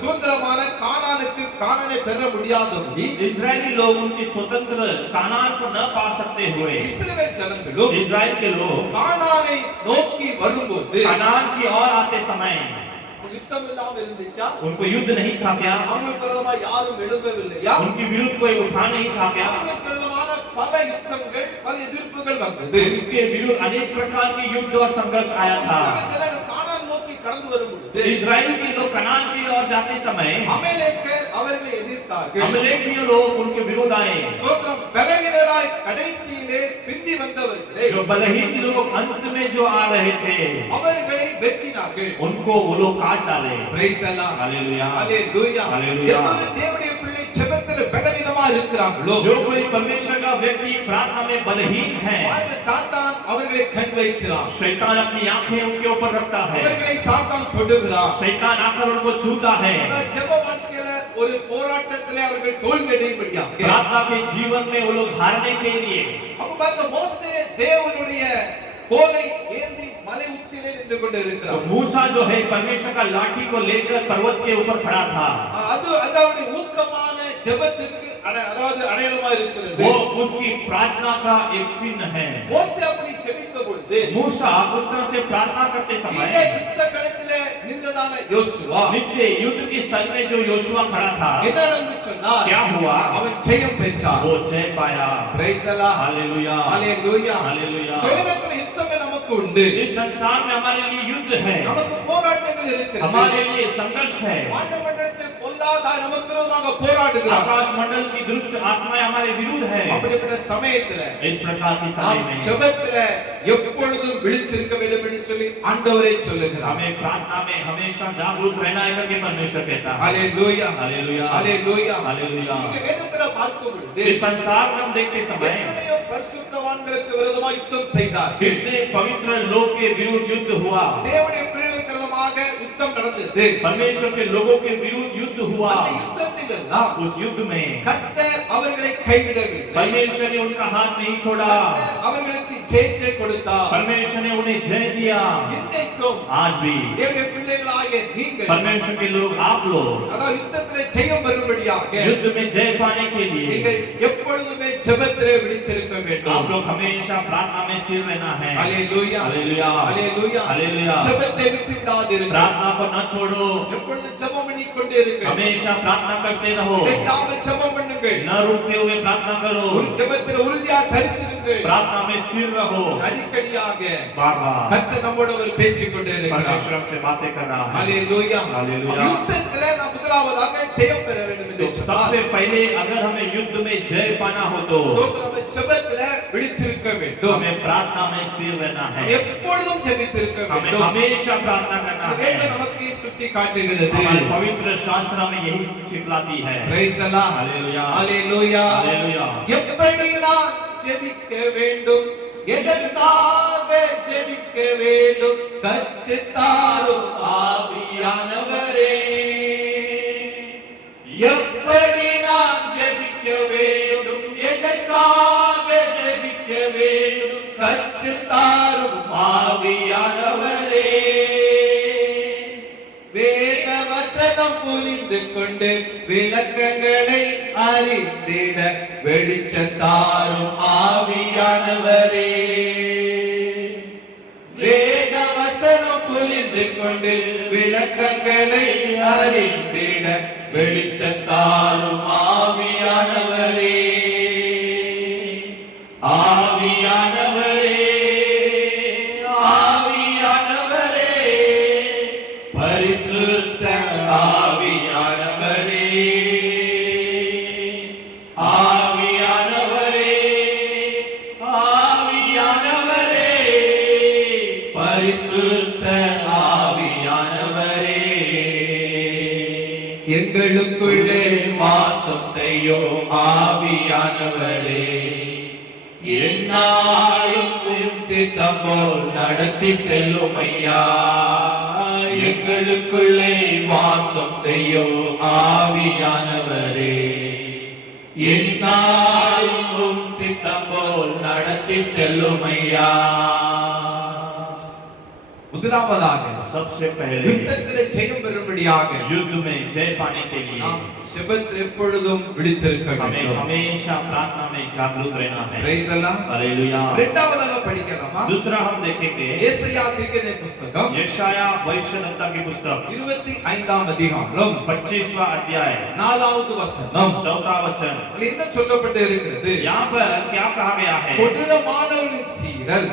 சுதந்திரமான கானானை பெற முடியாதபடி इजरायली लोग उनकी स्वतंत्र कानान को न पा सकते हुए இஸ்ரவேல் ஜனங்களும் इजराइल के लोग கானானை நோக்கி வரும்போது कानान की ओर आते समय யுத்தம் இல்லாம இருந்துச்சா उनको युद्ध नहीं था क्या அவங்களுக்கு விரோதமா யாரும் எழும்பவில்லையா उनके विरुद्ध कोई उठा नहीं था क्या அவங்களுக்கு விரோதமான பல யுத்தங்கள் பல எதிர்ப்புகள் வந்தது उनके विरुद्ध अनेक प्रकार के युद्ध और संघर्ष आया था। இஸ்ரவேல் கானான் நோக்கி கடந்து வரும்போது इस्राएल के लोग कनान की ओर जाते समय அமலேக்கர் அவர்களை எதிர்த்தார்கள் अमलेकीय लोग उनके विरोध आए। சோத்ரம் பலவீனராய் கடைசியிலே பிந்தி வந்தவர்களே जो बलहीन लोग अंत में जो आ रहे थे அவர்களை வெட்டினார்கள் उनको वो लोग काट डाले। பிரைஸ் அல்லாஹ் हालेलुया ஹalleluya हालेलुया। எப்பொழுது தேவனுடைய பிள்ளை ஜெபத்தில் பலவீனமா இருக்கிறார்களோ जो कोई परमेश्वर का व्यक्ति प्रार्थना में बलहीन है, பாருங்க சாத்தான் அவர்களை கண் வைக்கிறான் शैतान अपनी आंखें उनके ऊपर रखता है, அவர்களை சாத்தான் தொடுகிறான் शैतान आकर उनको छूता है। அதாவது ஜெப வாழ்க்கையில ஒரு போராட்டத்திலே அவர்கள் தோல்வி அடையும்படியாக प्रार्थना के जीवन में वो लोग हारने के लिए அப்ப பாருங்க மோசே தேவனுடைய கோலை ஏந்தி மலை உச்சியிலே நின்று கொண்டு तो இருக்கிறார் मूसा जो है परमेश्वर का लाठी को लेकर पर्वत के ऊपर खड़ा था। அது அதாவது ஊக்கமான ஜெபத்திற்கு அதாவது அடையாளமா இருக்கிறது वो उसकी प्रार्थना का एक चिन्ह है। மோசே அப்படி ஜெபித்த பொழுது मूसा उस तरह से प्रार्थना करते கீழே समय யுத்த களத்திலே நின்றதான யோசுவா नीचे युद्ध की स्थल में जो योशुआ खड़ा था, என்ன நடந்துச்சுன்னா क्या हुआ? அவன் ஜெயம் பெற்றான் वो जय पाया। பிரைஸ் அல்லாஹ் हालेलुया ஹalleluya हालेलुया। உலகத்துல யுத்தங்கள் நமக்கு உண்டு इस संसार में हमारे लिए युद्ध है, நமக்கு போராட்டங்கள் இருக்கிறது हमारे लिए संघर्ष है। வானமண்டலத்தில் பொல்லாத நமக்கு விரோதமாக போராடுகிறார் आकाश मंडल की दुष्ट आत्माएं हमारे विरुद्ध है। அப்படிப்பட்ட சமயத்துல इस प्रकार की समय நாம் में ஜெபத்துல எப்பொழுதும் விழித்திருக்க வேண்டும் என்று சொல்லி ஆண்டவரே சொல்லுகிறார் हमें प्रार्थना में हमेशा जागरूक रहना है करके परमेश्वर कहता है। ஹalleluya हालेलुया ஹalleluya हालेलुया। இங்க வேதத்துல பார்க்கும் பொழுது इस संसार में हम देखते समय எத்தனையோ பரிசுத்தவான்களுக்கு விரோதமாக யுத்தம் செய்தார்கள் कितने पवित्र लोग के विरुद्ध युद्ध हुआ, தேவனுடைய பிள்ளைகளுக்கு விரோதமாக யுத்தம் நடந்தது परमेश्वर के लोगों के विरुद्ध युद्ध हुआ। அந்த யுத்தத்தில் எல்லாம் उस युद्ध में கர்த்தர் அவர்களை கைவிடவில்லை परमेश्वर ने उनका हाथ नहीं छोड़ा, கர்த்தர் அவர்களுக்கு ஜெயத்தை கொடுத்தார் परमेश्वर ने उन्हें जय दिया। இன்றைக்கும் आज भी தேவனுடைய பிள்ளைகளாகிய நீங்கள் परमेश्वर के लोग, आप लोग அதாவது யுத்தத்திலே ஜெயம் வரும்படியாக युद्ध में जय पाने के लिए நீங்கள் எப்பொழுதுமே ஜெபத்திலே விழித்திருக்க आप வேண்டும் लोग हमेशा प्रार्थना में स्थिर रहना है। ஹalleluya हालेलुया ஹalleluya हालेलुया। ஜெபத்தை விட்டு விடாதீர்கள் प्रार्थना को न छोड़ो, எப்பொழுதும் ஜெபம் பண்ணிக்கொண்டே இருங்கள் हमेशा प्रार्थना करते रहो, இடைவிடாமல் ஜெபம் பண்ணுங்கள் न रुकते हुए प्रार्थना करो, ஒரு ஜெபத்திலே உறுதியா தரித்திருங்கள் प्रार्थना में स्थिर रहो। அடிக்கடியாக बार बार கர்த்தர் நம்மோடு அவர் பேசிக்கொண்டே இருக்கிறார் परमेश्वर हमसे बातें कर रहा है। ஹalleluya हालेलुया। யுத்தத்திலே நாம் முதலாவதாக ஜெயம் பெற வேண்டும் என்று तो सबसे पहले अगर हमें युद्ध में जय पाना हो तो சோதரமே ஜெபத்திலே விழித்திருக்க வேண்டும் हमें प्रार्थना में स्थिर रहना है, எப்பொழுதும் ஜெபித்திருக்க हमें வேண்டும் हमेशा प्रार्थना करना வேதம் है। நமக்கு சுட்டி காட்டுகிறது हमारे पवित्र शास्त्र में यही सिखलाती है। praise the Lord hallelujah hallelujah hallelujah. எப்படி நான் ஜெபிக்க வேண்டும் எதற்காக ஜெபிக்க வேண்டும் கற்றுத் தாரும் ஆவியானவரே எப்படி நான் ஜெபிக்க வேண்டும் எதற்காக ஜெபிக்க வேண்டும் கற்றுத் தாரும் ஆவியானவரே வேத வசனம் புரிந்து கொண்டு விளக்கங்களை அறிந்திட வெளிச்சத்தாரும் ஆவியானவரே வேத வசனம் புரிந்து கொண்டு விளக்கங்களை அறிந்திட வெளிச்சத்தாரும் ஆவியானவரே ஆவியானவரே ஆவியானவரே பரிசுத்த ஆவியானவரே ஆவியானவரே ஆவியானவரே பரிசுத்த ஆவியானவரே எங்களுக்குள்ளே வாசம் செய்யும் ஆவியானவரே என்னாலும் உம் சித்தம் போல் நடத்தி செல்லும் ஐயா எங்களுக்குள்ளே வாசம் செய்யும் ஆவியானவரே என்னாலும் உம் சித்தம் போல் நடத்தி செல்லும் ஐயா முதலாவதாக सबसे पहले யுத்தத்திலே ஜெயம் பெறும்படியாக युद्ध में जय पाने के लिए நாம் செபத்தில் எப்பொழுதும் விழித்திருக்க हमें வேண்டும். हमेशा प्रार्थना में जागरूक रहना है। Praise the Lord. हालेलुया। இரண்டாவதாக படிக்கலாமா? दूसरा हम देखेंगे ஏசாயா தீர்க்கதரிசி புத்தகம் यशाया भविष्यवक्ता की पुस्तक 25ஆம் அதிகாரம் 25वां अध्याय 4வது வசனம். 4वां वचन। அதில் என்ன சொல்லப்பட்டு இருக்கிறது? यहाँ पर क्या कहा गया है? கொடூரமானவர்களின் சீரல்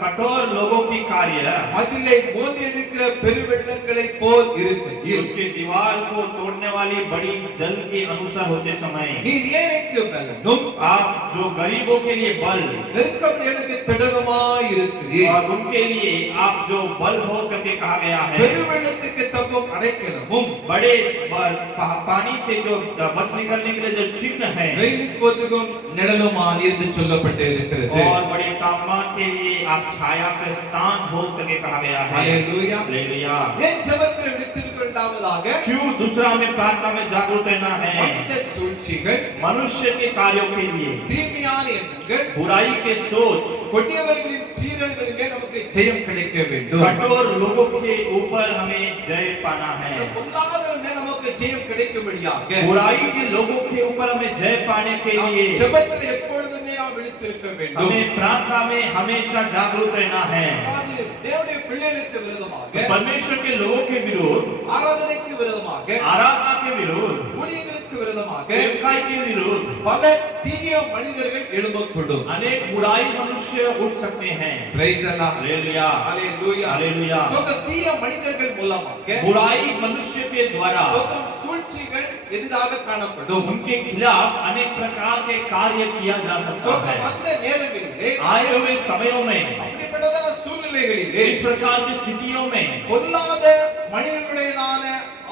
कठोर लोगों की कार्य மதிலை மோதி எடுக்கிற பெருவெள்ளங்களைப் போல் இருக்கையில் उसके दीवार को तोड़ने वाली बड़ी जल के अनुसार होते समय நீர் ஏழைக்கு பலனும் आप जो गरीबों के लिए बल நெருக்கமுடையவனுக்கு திடனுமாய் இருக்கிறீர். और उनके लिए आप जो बल हो करके कहा गया है। பெருவெள்ளத்துக்கு தப்பும் அடைக்கலமும் बड़े पानी से जो बच निकलने के लिए जो चिन्ह है வெயிலுக்கு ஒதுங்கும் நிழலுமாய் என்று சொல்லப்பட்டு இருக்கிறது. और बड़े तापमान के लिए आप छाया का स्थान हो करके कहा गया है। हालेलुया. हालेलुया। ஏன் ஜெபத்தில் விழித்திருக்க வேண்டாவதாக? क्यों दूसरा में प्रार्थना में जागरूक रहना है? மனித சூழ்ச்சிகள், मनुष्य के कार्यों के लिए தீமையான எண்ணங்கள், बुराई के सोच கொடியவர்களின் சீரல்களிலே நமக்கு ஜெயம் கிடைக்க வேண்டும். कठोर लोगों के ऊपर हमें जय पाना है। இந்த பொல்லாதவர்களே நமக்கு ஜெயம் கிடைக்கும்படியாக बुराई के लोगों के ऊपर हमें जय पाने के நாம் लिए ஜெபத்தில் எப்பொழுதுமே நாம் விழித்திருக்க வேண்டும். हमें प्रार्थना में हमेशा जागरूक रहना है। அதாவது தேவனுடைய பிள்ளைகளுக்கு விரோதமாக, परमेश्वर के लोगों के विरुद्ध, ஆராதனைக்கு விரோதமாக, आराधना के विरुद्ध, ஊழியங்களுக்கு விரோதமாக सेवकाई के विरुद्ध பல தீய மனிதர்கள் எழும்பக்கூடும். अनेक बुराई मनुष्य उठ सकते हैं। Praise the Lord. Hallelujah. Hallelujah. Hallelujah. So, இந்த தீய மனிதர்கள் மூலமாக बुराई मनुष्य के द्वारा சோதரம் சூழ்ச்சிகள் எதிராக காணப்படும். उनके खिलाफ अनेक प्रकार के कार्य किया जा सकता சோதரம் है। அந்த நேரங்களிலே आए हुए समयों में அப்படிப்பட்டதான சூழ்நிலைகளிலே इस प्रकार की स्थितियों में பொல்லாத மனிதர்களுடையதான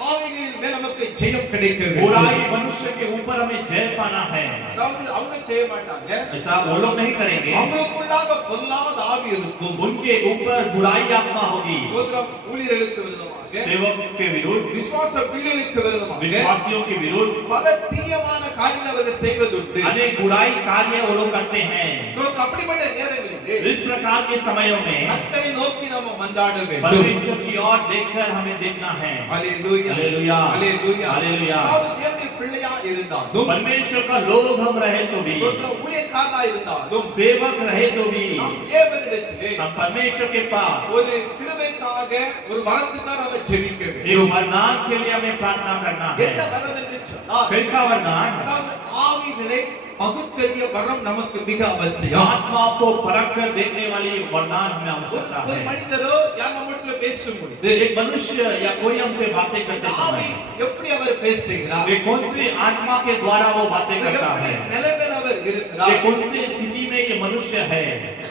ஆவிகளின் மேல் நமக்கு ஜெயம் கிடைக்க बुराई வேண்டும். मनुष्य के ऊपर हमें जय पाना है। அதாவது அவங்க செய்ய மாட்டாங்க, ऐसा वो लोग नहीं करेंगे। அவங்களுக்குள்ளாக பொல்லாத ஆவி இருக்கும். उनके ऊपर बुराई आत्मा होगी। சோதரம் ஊழியர்களுக்கு விரோதமாக, सेवक के विरुद्ध, விசுவாச பிள்ளைகளுக்கு விரோதமாக विश्वासियों के विरुद्ध பல தீயமான காரியங்களை அவர்கள் செய்வதுண்டு. अनेक बुराई कार्य वो लोग करते हैं। சோதரம் அப்படிப்பட்ட நேரங்களிலே इस प्रकार के समयों में கர்த்தரை நோக்கி நாம மன்றாட வேண்டும். परमेश्वर की ओर देखकर हमें देखना है। ஹalleluya. हालेलुया। ஹalleluya. हालेलुया। அதாவது தேவனுடைய பிள்ளையா இருந்தாலும், परमेश्वर का लोग हम रहे तो भी, சோதரம் ஊழியக்காரனா இருந்தாலும், सेवक रहे तो भी, நாம் தேவனிடத்திலே हम परमेश्वर के पास ஒரு கிருபைக்காக, ஒரு வரத்துக்காக நாம ஜெபிக்க एक வேண்டும். वरदान के लिए हमें प्रार्थना करना है। என்ன வரம் என்று சொன்னால், कैसा वरदान? அதாவது ஆவிகளை பகுத்தறிய வரம் நமக்கு மிக அவசியம். आत्माओं को परख कर देखने वाली वरदान हमें आवश्यकता ஒரு है। மனிதரோ யார் நம்மிடத்துல பேசும் பொழுது एक मनुष्य या कोई हमसे बातें करते ஆவி समय எப்படி அவர் பேசுகிறார், वे कौन सी आत्मा के द्वारा वो बातें करता எப்படி है, நிலைமையில் அவர் ये இருக்கிறார், कौन सी स्थिति में ये मनुष्य है,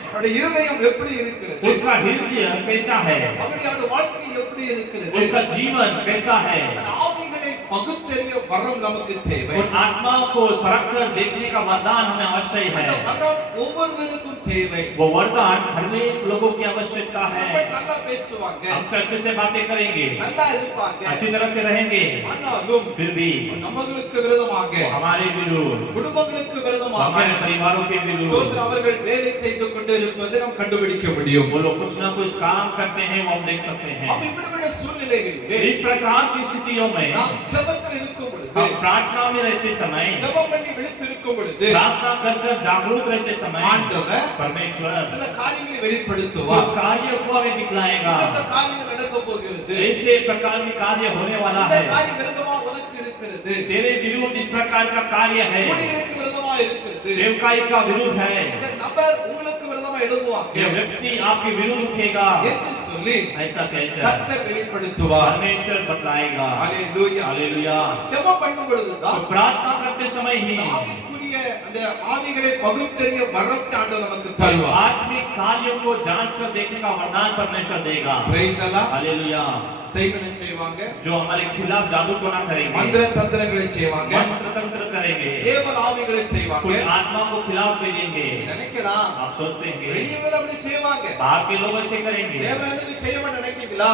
அவருடைய இருதயம் எப்படி இருக்கிறது, उसका हृदय कैसा है, அவருடைய வாழ்க்கை எப்படி இருக்கிறது, उसका जीवन कैसा है। அந்த ஆவிகளை பகுத்தறிய வரம் நமக்கு தேவை. उन आत्माओं को परख कर देखने का वरदान हमें आवश्यक அந்த है। வரம் ஒவ்வொருவருக்கும் தேவை. वो वरदान हर एक लोगों की आवश्यकता அவங்க है। நல்லா பேசுவாங்க, हमसे अच्छे से बातें करेंगे, நல்லா இருப்பாங்க, अच्छी तरह से रहेंगे, ஆனாலும் फिर भी நம்மளுக்கு விரோதமாக, वो हमारे विरुद्ध, குடும்பங்களுக்கு விரோதமாக हमारे परिवारों के विरुद्ध, சோதரம் அவர்கள் வேலை செய்து கொண்டு இருப்பதை நாம் கண்டுபிடிக்க முடியும். वो लोग कुछ ना कुछ काम करते हैं, वो हम देख सकते அப்ப हैं। இப்படிப்பட்ட சூழ்நிலைகளிலே इस प्रकार की स्थितियों में நாம் ஜெபத்தில் இருக்கும் பொழுது, हम प्रार्थना में रहते समय, ஜெபம் பண்ணி விழித்திருக்கும் பொழுது प्रार्थना कर कर जागरूक रहते समय ஆண்டவர் परमेश्वर சில காரியங்களை வெளிப்படுத்துவார். कुछ कार्य को हमें दिखलाएगा। இந்த காரியங்கள் நடக்க போகிறது, ऐसे प्रकार के कार्य होने वाला இந்த है। காரியம் விரோதமா உனக்கு இருக்கிறது, तेरे विरुद्ध इस प्रकार का कार्य है, ஊழியர்களுக்கு விரோதமா இருக்கிறது, सेवकाई का विरुद्ध है, இந்த நபர் உங்களுக்கு விரோதமா எழுதுவாங்க ये व्यक्ति आपके विरुद्ध उठेगा, என்று சொல்லி ऐसा कहकर கர்த்தர் வெளிப்படுத்துவார். परमेश्वर बताएगा। ஹalleluya. हालेलुया। ஜெபம் பண்ணும் பொழுது तो தான் प्रार्थना करते समय ही ஆவிக்குரிய அந்த ஆவிகளை பகுத்தறிய வரத்தை ஆண்டவர் நமக்கு தருவார். आत्मिक कार्यों को जांच कर देखने का वरदान परमेश्वर देगा। Praise the Lord. हालेलुया। செய்வனை செய்வாங்க, जो हमारे खिलाफ जादू टोना करेंगे, மந்திர தந்திரங்களை செய்வாங்க, मंत्र तंत्र करेंगे, தேவன் ஆவிகளை செய்வாங்க. कुछ आत्मा को खिलाफ भेजेंगे। நினைக்கலாம் आप सोचते हैं வெளியவங்க அப்படி செய்வாங்க, बाहर के लोग ऐसे करेंगे, தேவன் அதுக்கு செய்யணும்னு நினைக்கிறீங்களா?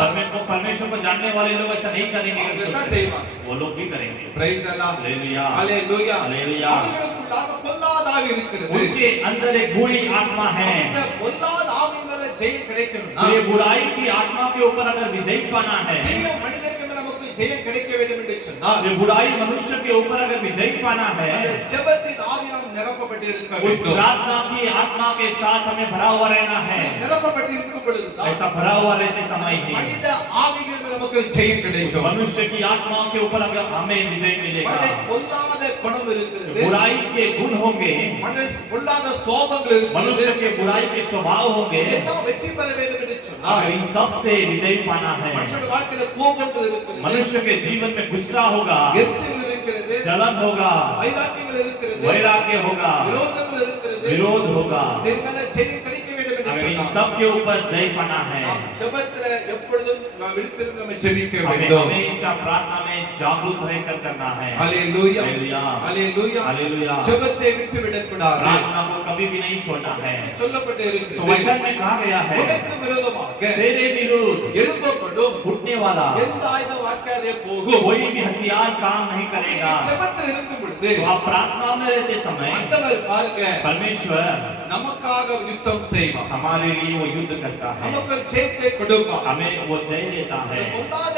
परमेश्वर को जानने वाले लोग ऐसा नहीं करेंगे, அவங்க தான் செய்வாங்க. वो लोग भी करेंगे। Praise the Lord. Hallelujah. Hallelujah. Hallelujah. அவர்களுக்குள்ளாக பொல்லாத ஆவி இருக்கிறது. उनके अंदर एक बुरी आत्मा है। இந்த பொல்லாத ஆவி மேல ஜெயம் கிடைக்கணும்னா तो ये बुराई की आत्मा के ऊपर अगर विजय पाना है, தீய மனிதருக்கு மேல் நமக்கு ஜெயம் கிடைக்க வேண்டும் என்று சொன்னால் ये बुराई मनुष्य के ऊपर अगर विजय पाना அந்த है, ஜெபத்தின் ஆவி நாம் நிரப்பப்பட்டு இருக்க उस வேண்டும். प्रार्थना की आत्मा के साथ हमें भरा हुआ रहना है। நிரப்பப்பட்டு இருக்கும் பொழுதுதான் ऐसा भरा हुआ रहते समय ही மனித ஆவிகள் மேல் நமக்கு ஜெயம் கிடைக்கும். मनुष्य की आत्मा के ऊपर अगर हमें विजय मिलेगा, மனித பொல்லாத குணம் இருக்கிறது, बुराई के गुण होंगे, மனித பொல்லாத சுபாவங்கள் இருக்கிறது, मनुष्य के बुराई के स्वभाव होंगे, எல்லாம் வெற்றி பெற வேண்டும் என்று சொன்னால் अगर इन सब से विजय पाना है, மனுஷனுடைய வாழ்க்கையில கோபங்கள் இருக்கிறது, मनुष्य के जीवन में गुस्सा होगा, எரிச்சல் இருக்கிறது, जलन होगा, வைராக்கியங்கள் இருக்கிறது, वैराग्य होगा, விரோதங்கள் இருக்கிறது. विरोध होगा। இதன் மேல ஜெயம் கிடைக்க வேண்டும் என்று अगर इन சொன்னால் सब के ऊपर जय पाना है, நாம் ஜெபத்துல எப்பொழுதும் நாம் விழித்திருந்து நம்ம ஜெபிக்க हमें வேண்டும். हमेशा प्रार्थना में जागरूक रहकर करना है। ஹalleluya हालेलुया, ஹalleluya. हालेलुया। ஜெபத்தை விட்டு விடக்கூடாது. प्रार्थना को कभी भी नहीं छोड़ना है। இது சொல்லப்பட்டு तो இருக்கிறது. वचन में कहा गया है, உனக்கு விரோதமாக तेरे विरुद्ध எழுப்பப்படும் उठने वाला எந்த ஆயுதம் வாக்காதே போகும். कोई भी हथियार काम नहीं करेगा। ஜெபத்தில் இருக்கும் பொழுது तो आप प्रार्थना में रहते समय ஆண்டவர் பாருங்க परमेश्वर நமக்காக யுத்தம் செய்வார். हमारे लिए वो युद्ध करता है, நமக்கு ஒரு ஜெயத்தை கொடுப்பார். हमें वो जय देता அந்த है। பொல்லாத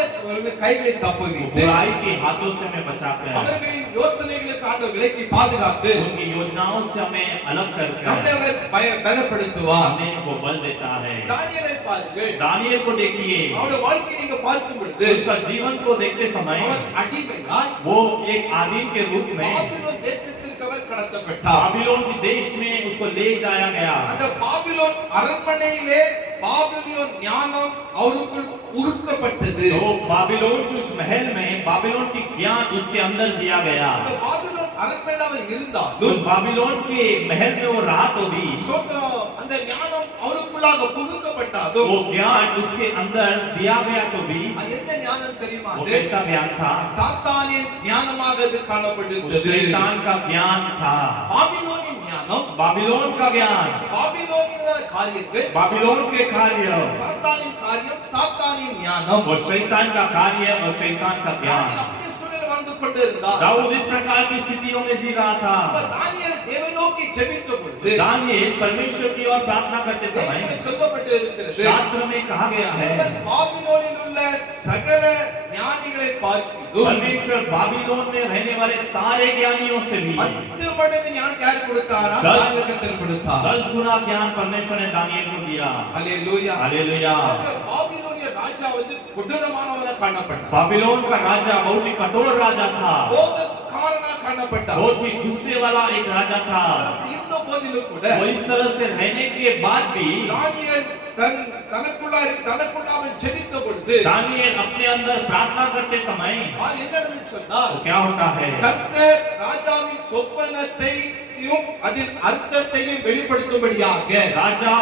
கைகளை वो தப்புவித்து बुराई के हाथों से हमें बचाकर, அவர்களின் யோசனைகளுக்கு ஆண்டவர் விலக்கி பாதுகாத்து उनकी योजनाओं से हमें अलग करके நம்மவர் பலப்படுத்துவார். हमें वो बल देता है। தானியேலை பாருங்கள். दानियेल को देखिए, அவருடைய வாழ்க்கையை நீங்க பார்க்கும் பொழுது उसका जीवन को देखते समय அவர் அடிமையாய் वो एक आदमी के रूप में பாபிலோன் தேசத்திற்கு அவர் கடத்தப்பட்டார். बाबिलोन के देश में उसको ले जाया गया। அந்த பாபிலோன் அரண்மனையிலே பாபிலோன் ஞானம் அவருக்குள் உகுக்கப்பட்டது. तो बाबिलोन की उस महल में बाबिलोन की ज्ञान उसके अंदर दिया गया। அந்த பாபிலோன் அரண்மனையில் அவர் उस இருந்தாலும் बाबिलोन के महल में वो रहा तो भी சோதரம் அந்த ஞானம் அவருக்குள்ளாக புகுக்கப்பட்டாலும் वो ज्ञान उसके अंदर दिया गया तो भी அது எந்த ஞானம் தெரியுமா? वो அது कैसा ज्ञान था? சாத்தானின் ஞானமாக அது वो காணப்பட்டது. शैतान का ज्ञान था। பாபிலோனின் ஞானம் बाबिलोन का ज्ञान, பாபிலோனின் காரியங்கள் बाबिलोन के कार्य, சாத்தானின் காரியம் சாத்தானின் ஞானம். वो शैतान का कार्य और शैतान का ज्ञान। தானியேல் அப்படி சூழ்நிலை வாழ்ந்து கொண்டிருந்தார். दाऊद इस प्रकार की स्थितियों में जी रहा அப்ப था। தானியேல் தேவனை நோக்கி ஜெபித்த பொழுது दानियेल परमेश्वर की ओर प्रार्थना करते समय வேதத்தில் சொல்லப்பட்டு இருக்கிறது, शास्त्र में कहा गया है, தேவன் பாபிலோனில் உள்ள சகல ஞானிகளை பார்க்கிலும் परमेश्वर बाबिलोन में रहने वाले सारे ज्ञानियों से भी 10 மடங்கு ஞானத்தை யார் கொடுத்தாரா? दस- தானியேல் கர்த்தர் கொடுத்தார். 10 गुना ज्ञान परमेश्वर ने दानियेल को दिया। ஹalleluya. हालेलुया। அந்த பாபிலோனிய ராஜா வந்து கொடூரமானவனாக காணப்பட்டார். बाबिलोन का राजा बहुत ही कठोर राजा था, கோபக்காரனாக காணப்பட்டார். बहुत ही गुस्से वाला एक राजा था। அவர் அப்படி இருந்த போதிலும் கூட वो इस तरह से रहने के बाद भी தானியேல் தனக்குள்ள அவன் ஜெபித்த பொழுது दानियेल अपने अंदर प्रार्थना करते समय அவன் என்ன நடந்துச்சு சொன்னால், तो क्या होता है, கர்த்தர் ராஜாவின் சொப்பனத்தையும் அதில் அர்த்தத்தையும் வெளிப்படுத்தும்படியாக राजा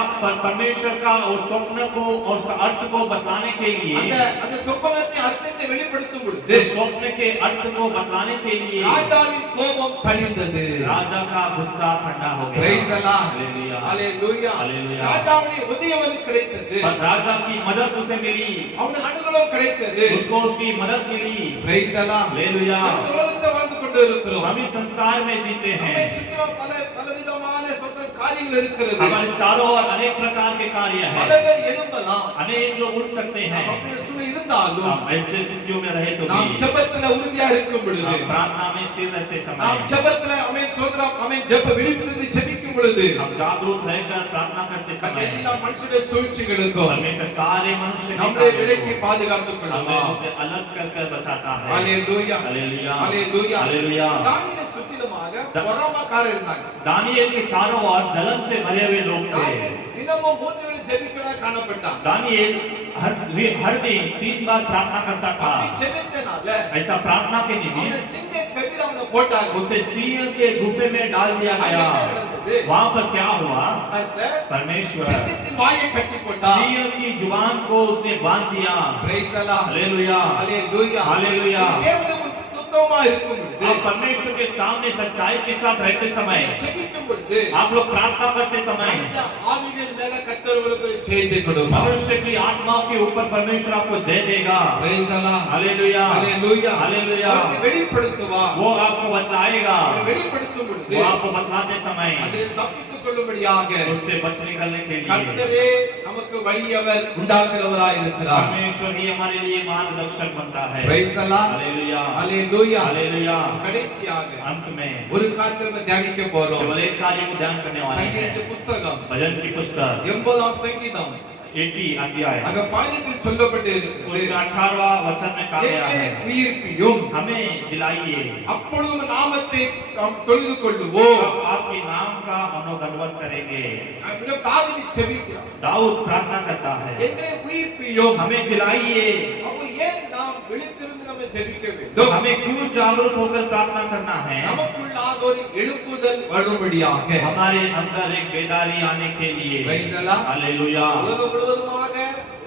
परमेश्वर का उस स्वप्न को और उसका अर्थ को बताने के लिए, அந்த சொப்பனத்தை அர்த்தத்தை வெளிப்படுத்தும் பொழுது उस स्वप्न के अर्थ को बताने के लिए ராஜாவின் கோபம் தணிந்தது. राजा का गुस्सा ठंडा हो Praise the गया। Lord. हालेलुया। Hallelujah. Hallelujah. ராஜாவுடைய உதவி கிடைத்தது. पर राजा की मदद उसे मिली, அவனுக்கு அனுகூலம் கிடைத்தது. उसको उसकी मदद मिली। Praise the Lord. हालेलुया। நம்ம உலகத்தை வாழ்ந்து கொண்டு இருக்கிறோம். हम इस संसार में जीते நம்மை हैं, சுற்றிலும் பலவிதமான சொந்த காரியங்கள் இருக்கிறது. हमारे चारों ओर अनेक प्रकार के कार्य பல हैं, பேர் எழும்பலாம். अनेक लोग उठ सकते நாம் हैं। அப்படி சூழ்நிலை இருந்தாலும் हम ऐसे स्थितियों में रहे तो நாம் भी ஜெபத்துல உறுதியா இருக்கும் பொழுது, हम प्रार्थना में स्थिर रहते நாம் समय, ஜெபத்துல ஆமென் சோதரம் ஆமென் ஜெப விழித்திருந்து ஜெபிக்கும் பொழுது हम जागरूक रहकर प्रार्थना करते समय எல்லா மனுஷனுடைய சூழ்ச்சிகளுக்கும் परमेश्वर सारे मनुष्य के நம்மை कार्यों விலக்கி को பாதுகாத்துக் हमें கொள்ளுவார். उसे अलग कर बचाता है। ஹalleluya. हालेलुया। ஹalleluya. हालेलुया। தானியேலை சுற்றிலுமாக பொறாமைக்காரர் இருந்தாங்க. दानियेल के चारों ओर जलन से भरे हुए लोग थे। தானியேல் தினமும் 3 வேளை ஜெபிக்கிறதா காணப்பட்டான். दानियेल हर दिन 3 बार प्रार्थना करता அப்படி था। ஜெபித்தனால ऐसा प्रार्थना के அந்த निमित्त சிங்க கபில அவனை போட்டாங்க. उसे सिंह के गुफे में डाल दिया அது गया। என்ன நடந்தது? वहां पर क्या हुआ, கர்த்தர் परमेश्वर சிங்கத்தின் வாயை கட்டி போட்டார். सिंह की जुबान को उसने बांध दिया। Praise the Lord. Hallelujah. Hallelujah. Hallelujah. தேவனுக்கு உத்தமமா இருக்கும் பொழுது, आप परमेश्वर के सामने सच्चाई के साथ रहते समय, ஜெபிக்கும் பொழுது आप लोग प्रार्थना करते समय மனித ஆவிகள் மேல கர்த்தர் உங்களுக்கு ஒரு ஜெயத்தை கொடுப்பார். मनुष्य की आत्मा के ऊपर परमेश्वर आपको जय देगा। Praise the Lord. Hallelujah. Hallelujah. Hallelujah. அவருக்கு வெளிப்படுத்துவார். वो आपको बतलाएगा। அவர் வெளிப்படுத்தும் பொழுது वो आपको बतलाते समय அதில் தப்பித்துக் கொள்ளும்படியாக उससे बच निकलने के लिए கர்த்தரே நமக்கு வழி அவர் உண்டாக்குறவராய் இருக்கிறார். परमेश्वर ही हमारे लिए मार्गदर्शक बनता है. Praise the Lord. Hallelujah. Hallelujah. Hallelujah. கடைசியாக अंत में ஒரு காரியத்தை நம்ம தியானிக்க போறோம். केवल एक कार्य को ध्यान करने वाले சங்கீத हैं. புஸ்தகம் भजन की पुस्तक 80ஆம் சங்கீதம் 80 अध्याय அங்க 18 சொல்லப்பட்டு இருக்கிறது. उसका 18वां वचन में कहा गया என்னை है, உயிர்ப்பியும் हमें जिलाइए அப்பொழுது உம் நாமத்தை நாம் தொழுது கொள்ளுவோம். तब आपके नाम का मनोगणवत करेंगे. அங்க தாவீது ஜெபிக்கிறார். दाऊद प्रार्थना करता है, என்னை உயிர்ப்பியும். हमें जिलाइए. அப்போ ஏன் நாம் விழித்திருந்து நம்ம ஜெபிக்க तो வேண்டும்? हमें क्यों जागरूक होकर प्रार्थना करना है? நமக்குள்ளாக ஒரு எழுப்புதல் வரும்படியாக. हमारे अंदर एक बेदारी आने के लिए. Praise the Lord. हालेलुया. உலகம் முழுவதுமாக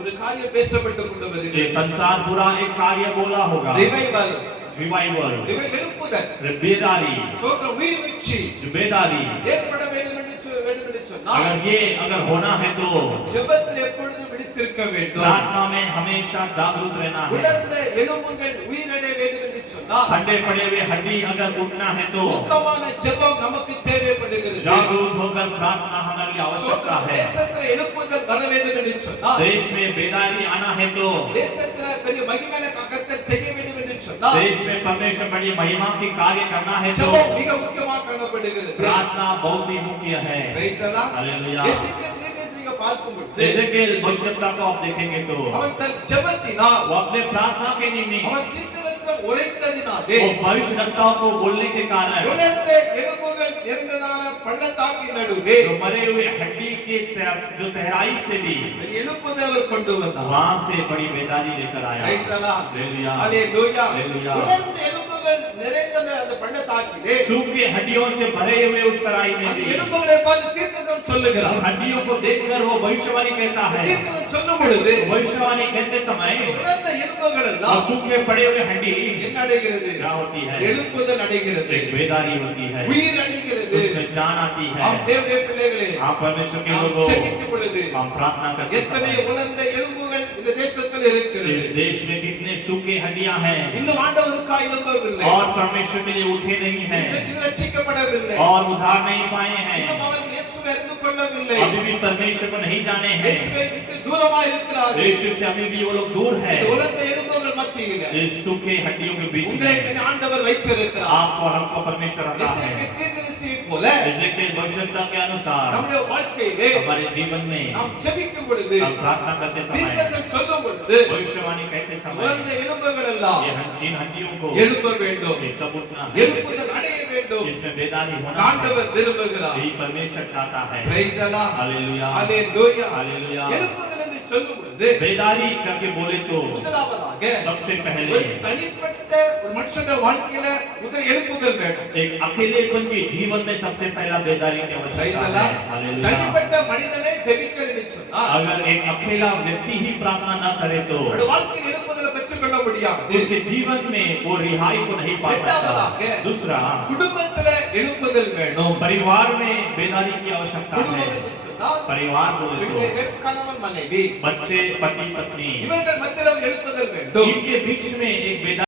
ஒரு காரியம் பேசப்பட்டு கொண்டு ये வருகிறது. संसार पूरा एक कार्य बोला होगा, ரிவைவல், रिवाइवल, எழுப்புதல், बेदारी, சோத்திரம், உயிர்ப்பிச்சு जो बेदारी. ஏற்பட வேண்டும் என்று சொன்னால் अगर होना है तो ஜெபத்தில் எப்பொழுதும் விழித்திருக்க வேண்டும். प्रार्थना में हमेशा जागरूक रहना है. உலர்ந்த எலும்புகள் உயிரடைய வேண்டும் என்று சொன்னால் ठंडे पड़े हुए हड्डी अगर उठना है तो ஊக்கமான ஜெபம் நமக்கு தேவைப்படுகிறது. जागरूक होकर प्रार्थना हमारी आवश्यकता சோத்திரம், है. தேசத்தில் எழுப்புதல் வர வேண்டும் என்று சொன்னால் देश में बेदारी आना है तो தேசத்தில் பெரிய மகிமையான கர்த்தர் செய்ய வேண்டும் என்று சொன்னால் देश में परमेश्वर बड़ी महिमा की कार्य करना है तो ஜெபம் மிக முக்கியமாக காணப்படுகிறது. प्रार्थना बहुत ही मुख्य है. Praise the Lord. हालेलुया. எசேக்கியேல் தீர்க்கதரிசி நீங்க பார்க்கும்போது एजेकिएल भविष्यवक्ता को आप देखेंगे तो அவன் தன் ஜெபத்தினால் वो अपने प्रार्थना के निमित्त அவன் தீர்க்கதரிசனம் உரைத்ததினாலே वो भविष्यवक्ताओं को बोलने के कारण உலர்ந்த எலும்புகள் நிறைந்ததான பள்ளத்தாக்கின் நடுவே जो मरे हुए हड्डी के जो तहराई से भी எழுப்புதல் அவர் கொண்டு வந்தார். वहां से बड़ी बेदारी लेकर आया. Praise the Lord. Hallelujah. Hallelujah. Hallelujah. உலர்ந்த எலும்புகள் நிறைந்த அந்த பள்ளத்தாக்கிலே सूखे हड्डियों से भरे हुए उस तराई में அந்த भी எலும்புகளை பார்த்து தீர்க்கதரிசனம் சொல்லுகிறார். हड्डियों को देखकर वो भविष्यवाणी कहता है. தீர்க்கதரிசனம் சொல்லும் பொழுது भविष्यवाणी कहते समय உலர்ந்த எலும்புகள் और எல்லாம் सूखे पड़े हुए हड्डी என்ன அடைகிறது? क्या होती है? எழுப்புதல் அடைகிறது. एक बेदारी होती है, உயிர் அடைகிறது. उसमें जान आती है. நாம் தேவனுடைய பிள்ளைகளே आप परमेश्वर के நாம் लोगों செபிக்கும் பொழுது हम प्रार्थना करते எத்தனை समय உலர்ந்த எலும்புகள் இந்த தேசத்தில் இருக்கிறது. इस देश में कितने सूखे हड्डियां हैं இன்னும் ஆண்டவருக்காய் எழும்பவில்லை. और परमेश्वर के लिए उठे नहीं हैं இன்னும் ரட்சிக்கப்படவில்லை. और उद्धार नहीं पाए हैं, இன்னும் அவர்கள் இயேசுவை அறிந்து கொள்ளவில்லை. अभी भी परमेश्वर को नहीं जाने हैं. இயேசுவை விட்டு தூரமாய் இருக்கிறார்கள். यीशु से अभी भी वो लोग दूर है. இந்த உலர்ந்த எலும்புகள் மத்தியிலே इस सूखे हड्डियों के बीच உங்களை में ஆண்டவர் வைத்திருக்கிறார். आपको और हमको परमेश्वर रखा है. எசேக்கியேல் தீர்க்கதரிசியை போல एजेकिएल भविष्यवक्ता के अनुसार நம்முடைய வாழ்க்கையிலே हमारे जीवन में நாம் ஜெபிக்கும் பொழுது हम प्रार्थना करते समय தீர்க்கதரிசனம் சொல்லும் பொழுது भविष्यवाणी कहते समय உலர்ந்த எலும்புகள் எல்லாம் इन हड्डियों को எழும்ப வேண்டும். ये सब उठना है, எழுப்புதல் அடைய வேண்டும். इसमें बेदारी होना है. ஆண்டவர் விரும்புகிறார். यही परमेश्वर चाहता है. Praise the Lord. Hallelujah. Hallelujah. Hallelujah. எழுப்புதல் என்று சொல்லும் பொழுது बेदारी करके बोले तो முதலாவதாக सबसे पहले ஒரு தனிப்பட்ட ஒரு மனுஷனுடைய வாழ்க்கையில முதல் எழுப்புதல் வேண்டும். एक अकेलेपन के जीवन में सबसे पहला बेदारी की Praise आवश्यकता the है. Lord. हालेलुया. தனிப்பட்ட மனிதனை ஜெபிக்கணும்னு சொன்னால் अगर एक अकेला व्यक्ति ही प्रार्थना न करे तो அவருடைய வாழ்க்கையில் எழுப்புதலை பெற்றுக்கொள்ள முடியாது. उसके जीवन में वो रिहाई को नहीं पा सकता. இரண்டாவதாக दूसरा, குடும்பத்துல எழுப்புதல் வேணும். परिवार में बेदारी की आवश्यकता குடும்பம் है. என்று சொன்னால் परिवार बोले तो பிள்ளைகள், கணவன் மனைவி बच्चे, पति, पत्नी, இவர்கள் மத்தியில் எழுப்புதல் வேண்டும். इनके बीच में एक बेदारी